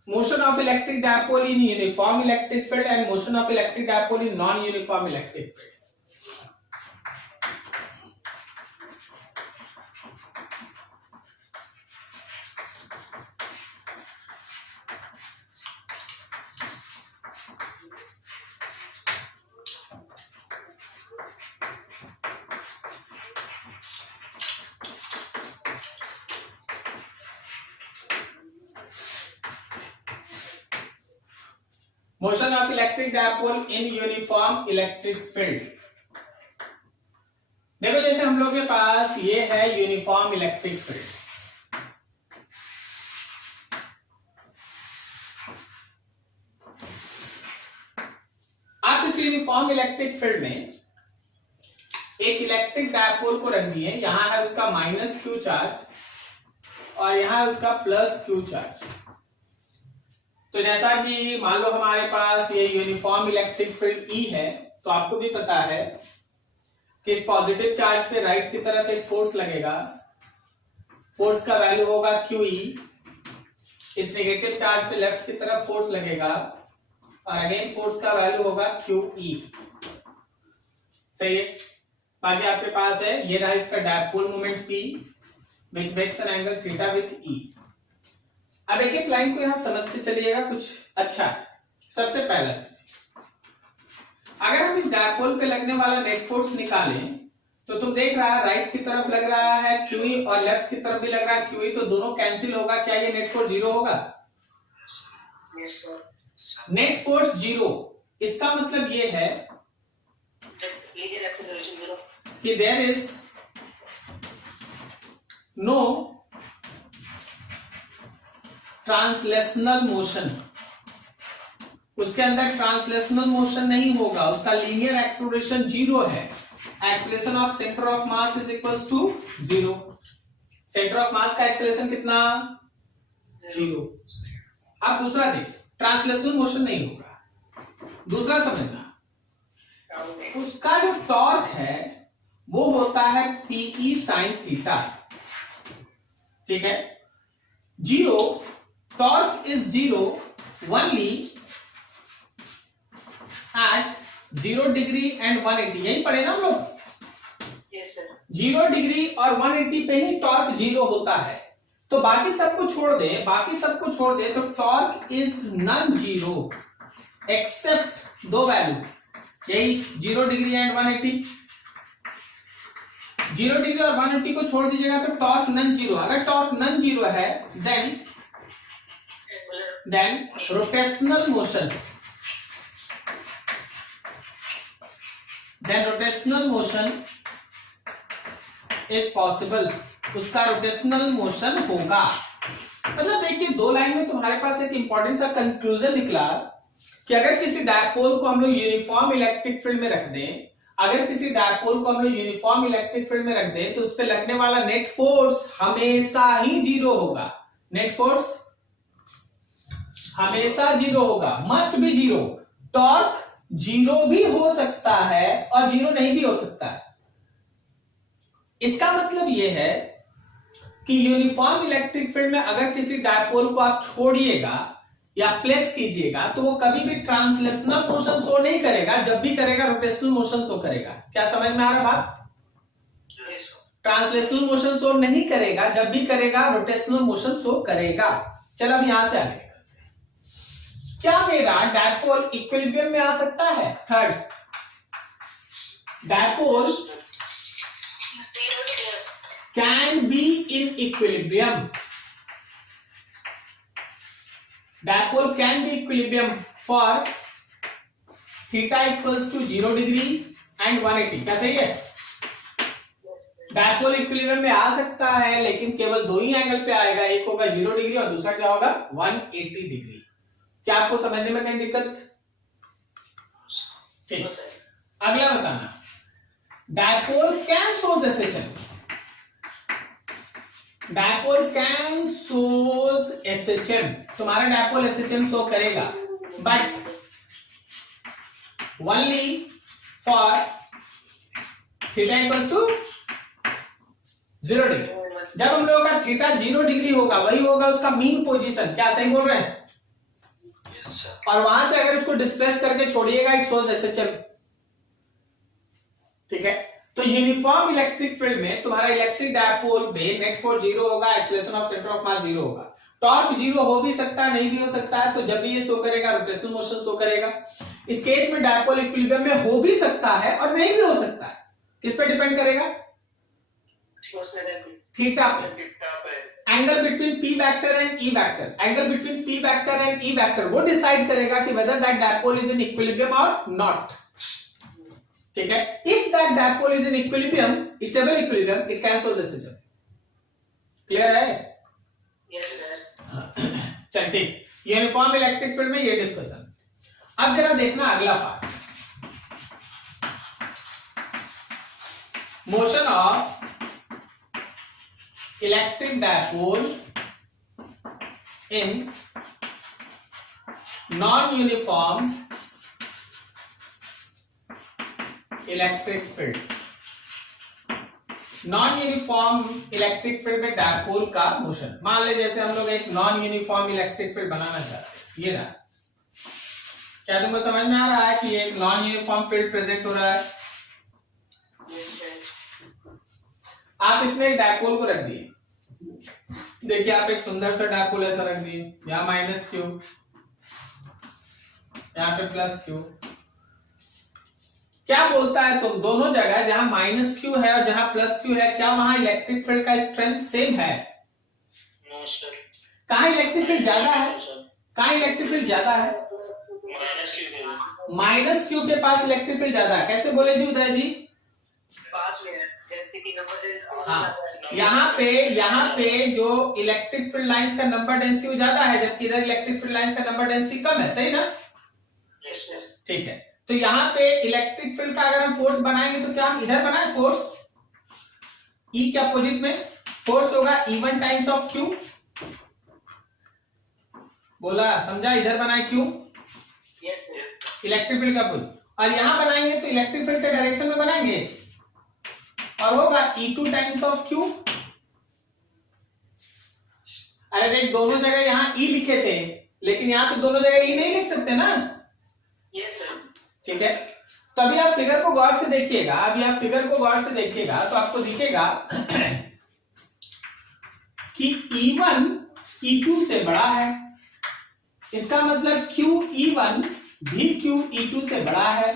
motion of electric dipole in uniform electric field and motion of electric dipole in non uniform electric field. Motion of electric dipole in uniform electric field. देखो जैसे हम लोग के पास ये है यूनिफॉर्म इलेक्ट्रिक फील्ड, आप इस यूनिफॉर्म इलेक्ट्रिक फील्ड में एक इलेक्ट्रिक डायपोल को रख दिए, यहां है उसका माइनस क्यू चार्ज और यहां है उसका प्लस क्यू चार्ज। तो जैसा कि मान लो हमारे पास ये यूनिफॉर्म इलेक्ट्रिक फील्ड E है, तो आपको भी पता है कि इस पॉजिटिव चार्ज पे राइट की तरफ एक फोर्स लगेगा, फोर्स का वैल्यू होगा QE। इस नेगेटिव चार्ज पे लेफ्ट की तरफ फोर्स लगेगा और अगेन फोर्स का वैल्यू होगा QE, सही है। बाकी आपके पास है ये रहा इसका dipole moment P which makes an angle theta with E। अब एक एक लाइन को यहां समझते चलिएगा, कुछ अच्छा है। सबसे पहला चीज, अगर हम इस डायपोल पे लगने वाला नेट फोर्स निकालें तो तुम देख रहा है राइट की तरफ लग रहा है QE और लेफ्ट की तरफ भी लग रहा है QE, तो दोनों कैंसिल होगा, क्या ये नेट फोर्स 0 होगा? नेट फोर्स 0, इसका मतलब ये है कि there is no translational motion, उसके अंदर ट्रांसलेशनल मोशन नहीं होगा, उसका लीनियर एक्सेलरेशन 0 है। Acceleration of centre of mass is equals to 0। Centre of mass का एक्सेलरेशन कितना? 0। अब दूसरा देख, ट्रांसलेशनल मोशन नहीं होगा। दूसरा समझना, उसका जो टॉर्क है वो होता है PE sin थीटा, ठीक है। 0 torque is 0 only at 0 degree and 180, यही पढ़े ना हम लोग? Yes sir. 0 डिग्री और 180 पे ही टॉर्क 0 होता है, तो बाकी सबको छोड़ दे, बाकी सबको छोड़ दे, तो torque is non zero except दो वैल्यू, यही 0 डिग्री एंड 180। 0 डिग्री और 180 को छोड़ दीजिएगा तो टॉर्क नॉन जीरो। अगर टॉर्क नॉन जीरो है then rotational motion, is possible, उसका रोटेशनल मोशन होगा। मतलब देखिए दो लाइन में तुम्हारे पास एक इंपॉर्टेंट सा कंक्लूजन निकला कि अगर किसी डायपोल को हम लोग यूनिफॉर्म इलेक्ट्रिक फील्ड में रख दें, अगर किसी डायपोल को हम लोग यूनिफॉर्म इलेक्ट्रिक फील्ड में रख दें तो उस पर लगने वाला नेट फोर्स हमेशा ही जीरो होगा। नेट फोर्स हमेशा जीरो होगा, must be zero. Torque zero भी हो सकता है और जीरो नहीं भी हो सकता है। इसका मतलब यह है कि यूनिफॉर्म इलेक्ट्रिक फील्ड में अगर किसी डायपोल को आप छोड़िएगा या प्लेस कीजिएगा तो वो कभी भी ट्रांसलेशनल मोशन शो नहीं करेगा, जब भी करेगा रोटेशनल मोशन शो करेगा। क्या समझ में आ रहा है बात? ट्रांसलेशनल मोशन शो नहीं करेगा, जब भी करेगा रोटेशनल मोशन शो करेगा। चलो अब यहां से आगे, क्या मेरा डायपोल इक्विलिब्रियम में आ सकता है? Third, dipole can be in equilibrium. Dipole can be equilibrium for theta equals to 0 degree and 180। क्या सही है? डायपोल इक्विलिब्रियम में आ सकता है लेकिन केवल दो ही एंगल पे आएगा, एक होगा 0 डिग्री और दूसरा क्या होगा 180 डिग्री। क्या आपको समझने में कहीं दिक्कत? ठीक, अगला बताना, dipole can shows SHM. Dipole can shows SHM, तुम्हारा डायपोल एसएचएम शो करेगा, but only for theta equals to 0 degree. जब हम लोगों का थीटा 0 डिग्री होगा वही होगा उसका मीन पोजीशन। क्या सही बोल रहे हैं? और वहां से अगर इसको डिस्प्लेस करके छोड़िएगा इट शोज एसएचएम। ठीक है, तो यूनिफॉर्म इलेक्ट्रिक फील्ड में तुम्हारा इलेक्ट्रिक डायपोल में नेट फोर्स 0 होगा, एक्सीलरेशन ऑफ सेंटर ऑफ मास 0 होगा, टॉर्क 0 हो भी सकता है नहीं भी हो सकता है। तो जब भी ये शो करेगा रोटेशनल मोशन शो करेगा। इस केस में डायपोल इक्विलिब्रियम में हो भी सकता है और नहीं भी हो सकता है। किस पे डिपेंड करेगा? थीटा पे। Angle between P vector and E vector, angle between P vector and E vector वो डिसाइड करेगा कि whether that dipole is in equilibrium और नॉट। ठीक है, if that dipole is in equilibrium, stable equilibrium, it can show SHM. Clear है? Yes sir. चल ठीक, uniform electric field में ये डिस्कशन। अब जरा देखना अगला part, motion of electric dipole in non uniform electric field. Non uniform electric field में डायपोल का मोशन। मान ले जैसे हम लोग एक नॉन यूनिफॉर्म इलेक्ट्रिक फील्ड बनाना चाहते हैं, ये रहा। क्या तुमको समझ में आ रहा है कि एक नॉन यूनिफॉर्म फील्ड प्रेजेंट हो रहा है? आप इसमें एक डायपोल को रख दिए, देखिए आप एक सुंदर सा डायपोल ऐसा रख दिए, यहां माइनस क्यू, यहां पे प्लस क्यू। क्या बोलता है तुम दोनों जगह जहां माइनस क्यू है और जहां प्लस क्यू है, क्या वहां इलेक्ट्रिक फील्ड का स्ट्रेंथ सेम है? No sir. कहां इलेक्ट्रिक फील्ड ज्यादा है? कहां इलेक्ट्रिक फील्ड ज्यादा है? माइनस क्यू के पास इलेक्ट्रिक फील्ड ज्यादा है। कैसे बोले जी उदय जी? पास में डेंसिटी नंबर। हाँ, यहाँ पे जो इलेक्ट्रिक फील्ड लाइंस का नंबर डेंसिटी वो ज्यादा है, जबकि इधर इलेक्ट्रिक फील्ड लाइंस का नंबर डेंसिटी कम है। सही ना? ठीक है, तो यहाँ पे इलेक्ट्रिक फील्ड का अगर हम फोर्स बनाएंगे तो क्या हम इधर बनाए फोर्स, E के अपोजिट में फोर्स होगा E1 टाइम्स ऑफ Q। बोला समझा? इधर बनाए Q इलेक्ट्रिक फील्ड का पुल, और यहां बनाएंगे तो इलेक्ट्रिक फील्ड के डायरेक्शन में बनाएंगे और होगा E2 टाइम्स ऑफ Q। अरे देख, दोनों जगह यहाँ E लिखे थे लेकिन यहाँ तो दोनों जगह E नहीं लिख सकते ना। ठीक है, तो अभी आप फिगर को गौर से देखिएगा, अभी आप फिगर को गौर से देखिएगा तो आपको दिखेगा कि E1 E2 से बड़ा है। इसका मतलब QE1 भी QE2 से बड़ा है।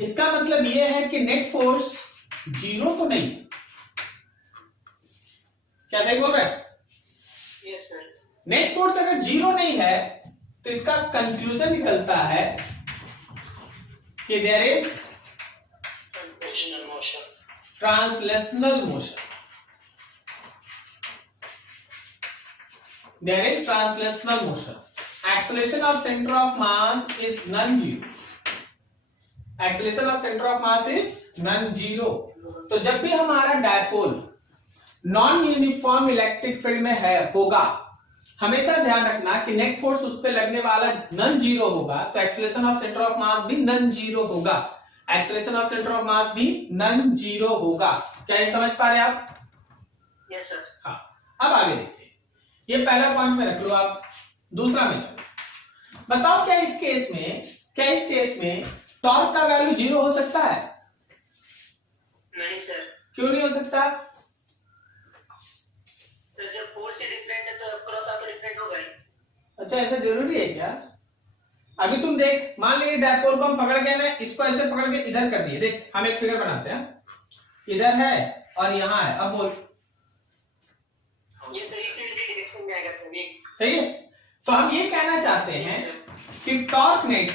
इसका मतलब यह है कि नेट फोर्स 0 तो नहीं। क्या सही बोल रहे हैं? नेट फोर्स अगर 0 नहीं है तो इसका कंक्लूजन निकलता है कि there is translational motion. There is translational motion acceleration of centre of mass is non zero, acceleration of centre of mass is non zero. तो जब भी हमारा dipole non uniform electric field में है होगा, हमेशा ध्यान रखना कि नेट फोर्स उस पर लगने वाला नॉन जीरो होगा, तो एक्सेलरेशन ऑफ सेंटर ऑफ मास भी नॉन जीरो होगा, एक्सेलरेशन ऑफ सेंटर ऑफ मास भी नॉन जीरो होगा। क्या ये समझ पा रहे हैं आप? Yes sir. हाँ, अब आगे देखते हैं। ये पहला पॉइंट में रख लो आप। दूसरा में बताओ, क्या इस केस में टॉर्क का वैल्यू जीरो हो सकता है? नहीं सर। क्यों नहीं हो सकता? तो जब फोर्स से डिफरेंट है तो क्रॉस आउट डिफरेंट होगा ही। अच्छा, ऐसा जरूरी है क्या? अभी तुम देख, मान लीजिए डायपोल को हम पकड़ के ना इसको ऐसे पकड़ के इधर कर दिए। देख, हम एक फिगर बनाते हैं, इधर है और यहां है। अब बोल, ये सही फील्ड की डायरेक्शन में आएगा तभी। सही है? तो हम ये कहना चाहते हैं कि टॉर्क नेट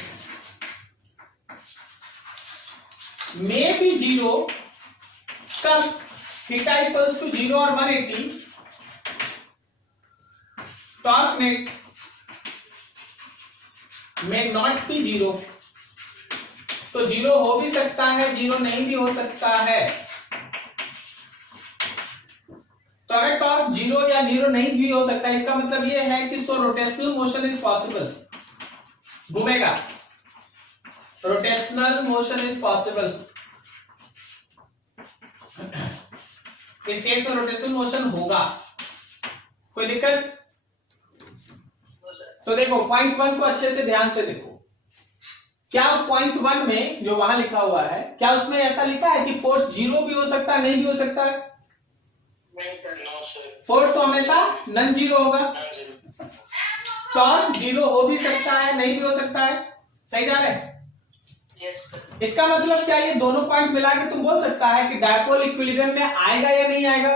में बी जीरो, कब थीटा इक्वल्स टू 0 और 180, टॉर्क नेट में नॉट बी जीरो। तो जीरो हो भी सकता है, जीरो नहीं भी हो सकता है। तो अगर टॉर्क जीरो या जीरो नहीं भी हो सकता, इसका मतलब यह है कि सो रोटेशनल मोशन इज पॉसिबल, घूमेगा, रोटेशनल मोशन इज पॉसिबल। इस केस में रोटेशनल मोशन होगा। कोई दिक्कत? तो देखो पॉइंट 1 को अच्छे से ध्यान से देखो। क्या पॉइंट 1 में जो वहां लिखा हुआ है, क्या उसमें ऐसा लिखा है कि फोर्स जीरो भी हो सकता है, नहीं भी हो सकता है? नहीं सर। No, sir. फोर्स तो हमेशा नॉन जीरो होगा। Non-zero. टॉर्क जीरो हो भी सकता है, नहीं भी हो सकता है। सही जा रहे हैं? Yes sir. इसका मतलब क्या ये दोनों पॉइंट मिला के तुम बोल सकता है कि डायपोल इक्विलिब्रियम में आएगा या नहीं आएगा?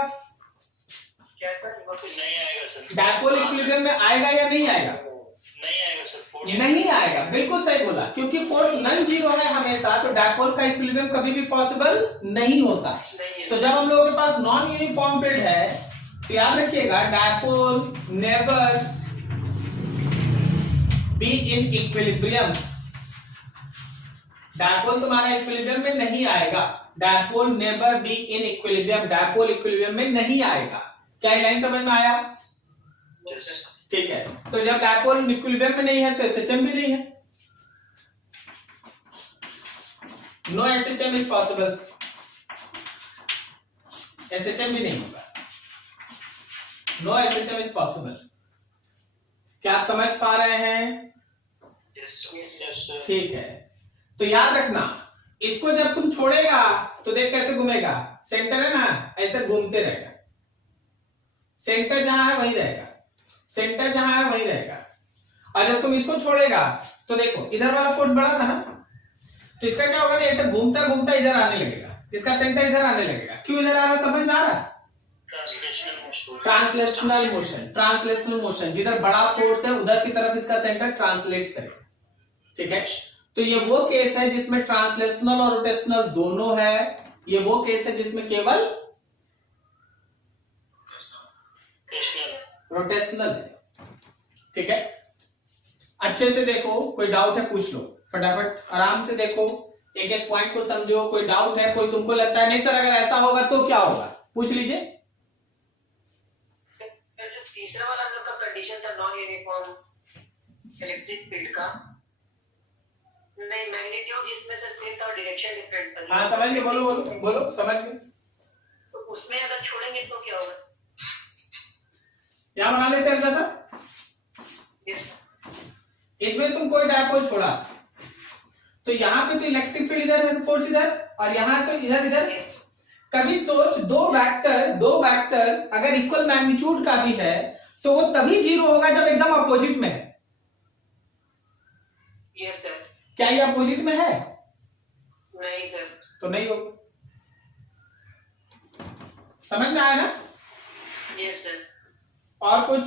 क्या सर? वापस नहीं आएगा सर। डायपोल इक्विलिब्रियम में आएगा या नहीं आएगा? नहीं आएगा सर। फोर्स नहीं आएगा, बिल्कुल सही बोला, क्योंकि फोर्स नॉन जीरो है हमेशा, तो डायपोल का इक्विलिब्रियम कभी भी पॉसिबल नहीं होता। नहीं है। तो जब हम लोगों के पास नॉन यूनिफॉर्म फील्ड है, तो याद रखिएगा dipole never be in equilibrium. Dipole तुम्हारा इक्विलिब्रियम में नहीं आएगा। Dipole never be in equilibrium, dipole equilibrium में नहीं आएगा। क्या ये लाइन समझ में आया? Yes sir. ठीक है। तो जब डायपोल इक्विलिब्रियम में नहीं है तो एसएचएम भी नहीं है। No SHM is possible, SHM भी नहीं होगा। No SHM is possible. क्या आप समझ पा रहे हैं? Yes, sir. ठीक है। तो याद रखना, इसको जब तुम छोड़ेगा तो देख कैसे घूमेगा। सेंटर है ना, ऐसे घूमते रहेगा। सेंटर जहां है वही रहेगा, सेंटर जहां है वही रहेगा। और जब तुम इसको छोड़ेगा तो देखो इधर वाला फोर्स बड़ा था ना, तो इसका क्या होगा ना, ऐसे घूमता घूमता इधर आने लगेगा, इसका सेंटर इधर आने लगेगा। क्यों इधर आ रहा, समझ में आ रहा? Translational motion. Translational motion, translational motion, जिधर बड़ा फोर्स है उधर की तरफ इसका सेंटर ट्रांसलेट करे। ठीक है। तो ये वो केस है जिसमें ट्रांसलेशनल और रोटेशनल दोनों है। ये वो केस है जिसमें केवल रोटेशनल है। ठीक है। अच्छे से देखो, कोई डाउट है पूछ लो, फटाफट आराम से देखो, एक एक पॉइंट को समझो। कोई डाउट है, कोई तुमको लगता है नहीं सर अगर ऐसा होगा तो क्या होगा, पूछ लीजिए। जो तीसरा वाला हम लोग का कंडीशन था नॉन यूनिफॉर्म इलेक्ट्रिक फील्ड का, नहीं मैग्नीट्यूड जिसमें सर सेम था और डायरेक्शन डिफरेंट था। हाँ समझ गए, बोलो बोलो बोलो, समझ गए। तो उसमें अगर छोड़ेंगे तो क्या होगा? यहां बना लेते हैं सर। यस। इसमें तुम कोई डायपोल छोड़ा तो यहाँ पे तो इलेक्ट्रिक फील्ड इधर है, फोर्स इधर, और यहाँ तो इधर इधर। कभी सोच, दो वेक्टर अगर इक्वल मैग्नीट्यूड का भी है तो वो तभी जीरो होगा जब एकदम अपोजिट में है। Yes sir. क्या ये अपोजिट में है? नहीं सर। तो नहीं होगा। समझ में आया ना? Yes sir. और कुछ?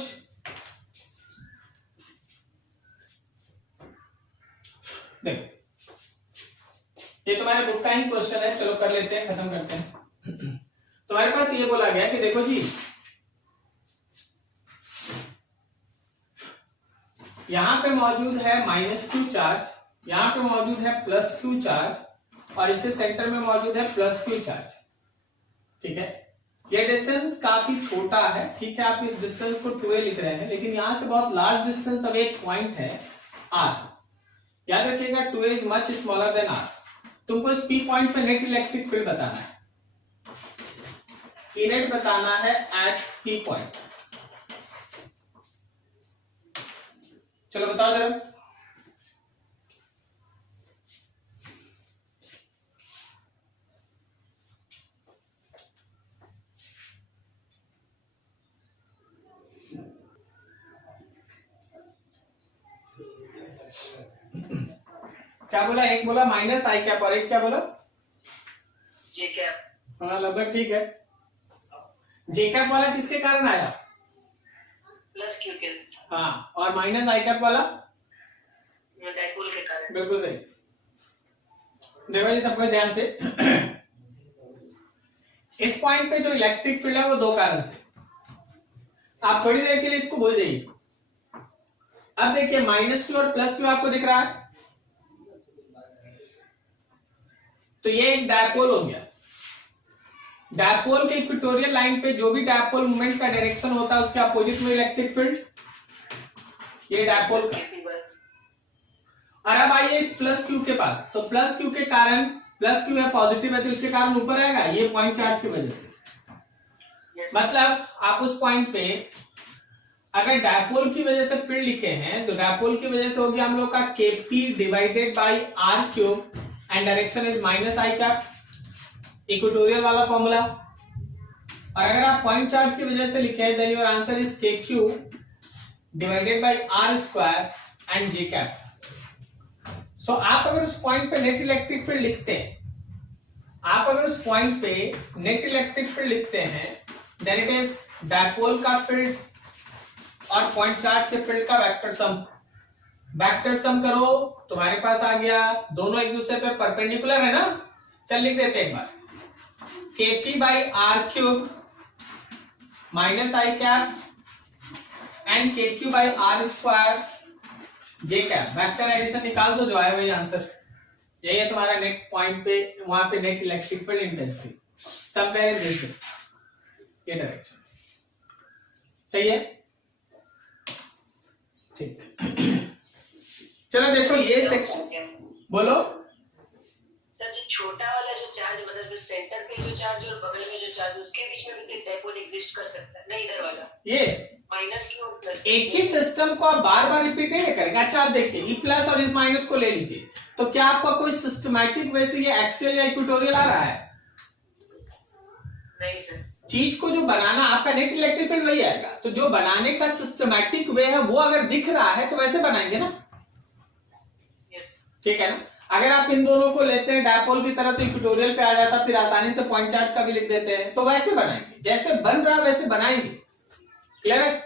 देखो ये तुम्हारे बुक का ही क्वेश्चन है, चलो कर लेते हैं, खत्म करते हैं। तुम्हारे पास ये बोला गया कि देखो जी यहाँ पे मौजूद है -q चार्ज, यहाँ पे मौजूद है +q चार्ज और इसके सेंटर में मौजूद है +q चार्ज। ठीक है, ये डिस्टेंस काफी छोटा है। ठीक है, आप इस डिस्टेंस को 2a लिख रहे हैं, लेकिन यहां से बहुत लार्ज डिस्टेंस अब एक पॉइंट है r। याद रखिएगा 2a is much smaller than r। तुमको इस p पॉइंट पे नेट इलेक्ट्रिक फील्ड बताना है, E नेट बताना है एट p पॉइंट। चलो बताओ जरा। क्या बोला? एक बोला माइनस आई कैप और एक क्या बोला? जे कैप। हाँ लगभग ठीक है। जे कैप वाला किसके कारण आया? प्लस क्यू के। हाँ, और माइनस आई कैप वाला? डाइपोल के कारण। बिल्कुल सही। देखो जी सबको ध्यान से, इस पॉइंट पे जो इलेक्ट्रिक फील्ड है वो दो कारण से। आप थोड़ी देर के लिए इसको भूल जाइए। अब देखिए -q और +q आपको दिख रहा है, तो ये एक डायपोल हो गया। डायपोल के इक्वेटोरियल लाइन पे जो भी डायपोल मूवमेंट का डायरेक्शन होता है उसके अपोजिट में इलेक्ट्रिक फील्ड, ये डायपोल का। और अब आइए इस +q के पास, तो +q के कारण, +q है पॉजिटिव है तो इसके कारण ऊपर आएगा, ये पॉइंट चार्ज की वजह से। मतलब आप उस पॉइंट पे अगर डायपोल की वजह से फील्ड लिखे हैं तो डायपोल की वजह से हो गया हम लोग का Kp divided by r³ and direction is -i cap, equatorial वाला फॉर्मूला। और अगर आप पॉइंट चार्ज की वजह से लिखे हैं then your answer is kq divided by r² and j cap. So आप अगर उस पॉइंट पे नेट इलेक्ट्रिक फील्ड लिखते हैं, आप अगर उस पॉइंट पे नेट इलेक्ट्रिक फील्ड लिखते हैं देन इट इज डायपोल का फील्ड और पॉइंट चार्ज के फील्ड का वेक्टर सम। वेक्टर सम करो, तुम्हारे पास आ गया, दोनों एक दूसरे पे परपेंडिकुलर है ना। चल लिख देते एक बार, Kp by r³ -i cap and kq by r² j cap. Vector addition निकाल दो, जो आए वही आंसर। यही है तुम्हारा नेट पॉइंट पे, वहां पे net electric field intensity somewhere in this ये डायरेक्शन। सही है, ठीक। चलो देखो ये सेक्शन, बोलो। सर जो छोटा वाला जो चार्ज, मतलब जो सेंटर पे जो चार्ज और बगल में जो चार्ज, उसके बीच में भी डायपोल एग्जिस्ट कर सकता है? नहीं, इधर वाला ये -q एक ही सिस्टम को आप बार बार रिपीट नहीं करेंगे। अच्छा आप देखिए, ई प्लस और इस माइनस को ले लीजिए, तो क्या आपका कोई सिस्टमैटिक वे से ये एक्सियल या इक्वेटोरियल आ रहा है? नहीं सर। चीज को जो बनाना, आपका नेट इलेक्ट्रिक फील्ड वही आएगा, तो जो बनाने का सिस्टमैटिक वे है वो अगर दिख रहा है तो वैसे बनाएंगे ना। ठीक है ना। अगर आप इन दोनों को लेते हैं डायपोल की तरह तो इक्वेटोरियल पे आ जाता, फिर आसानी से पॉइंट चार्ज का भी लिख देते हैं, तो वैसे बनाएंगे, जैसे बन रहा वैसे बनाएंगे। क्लियर है?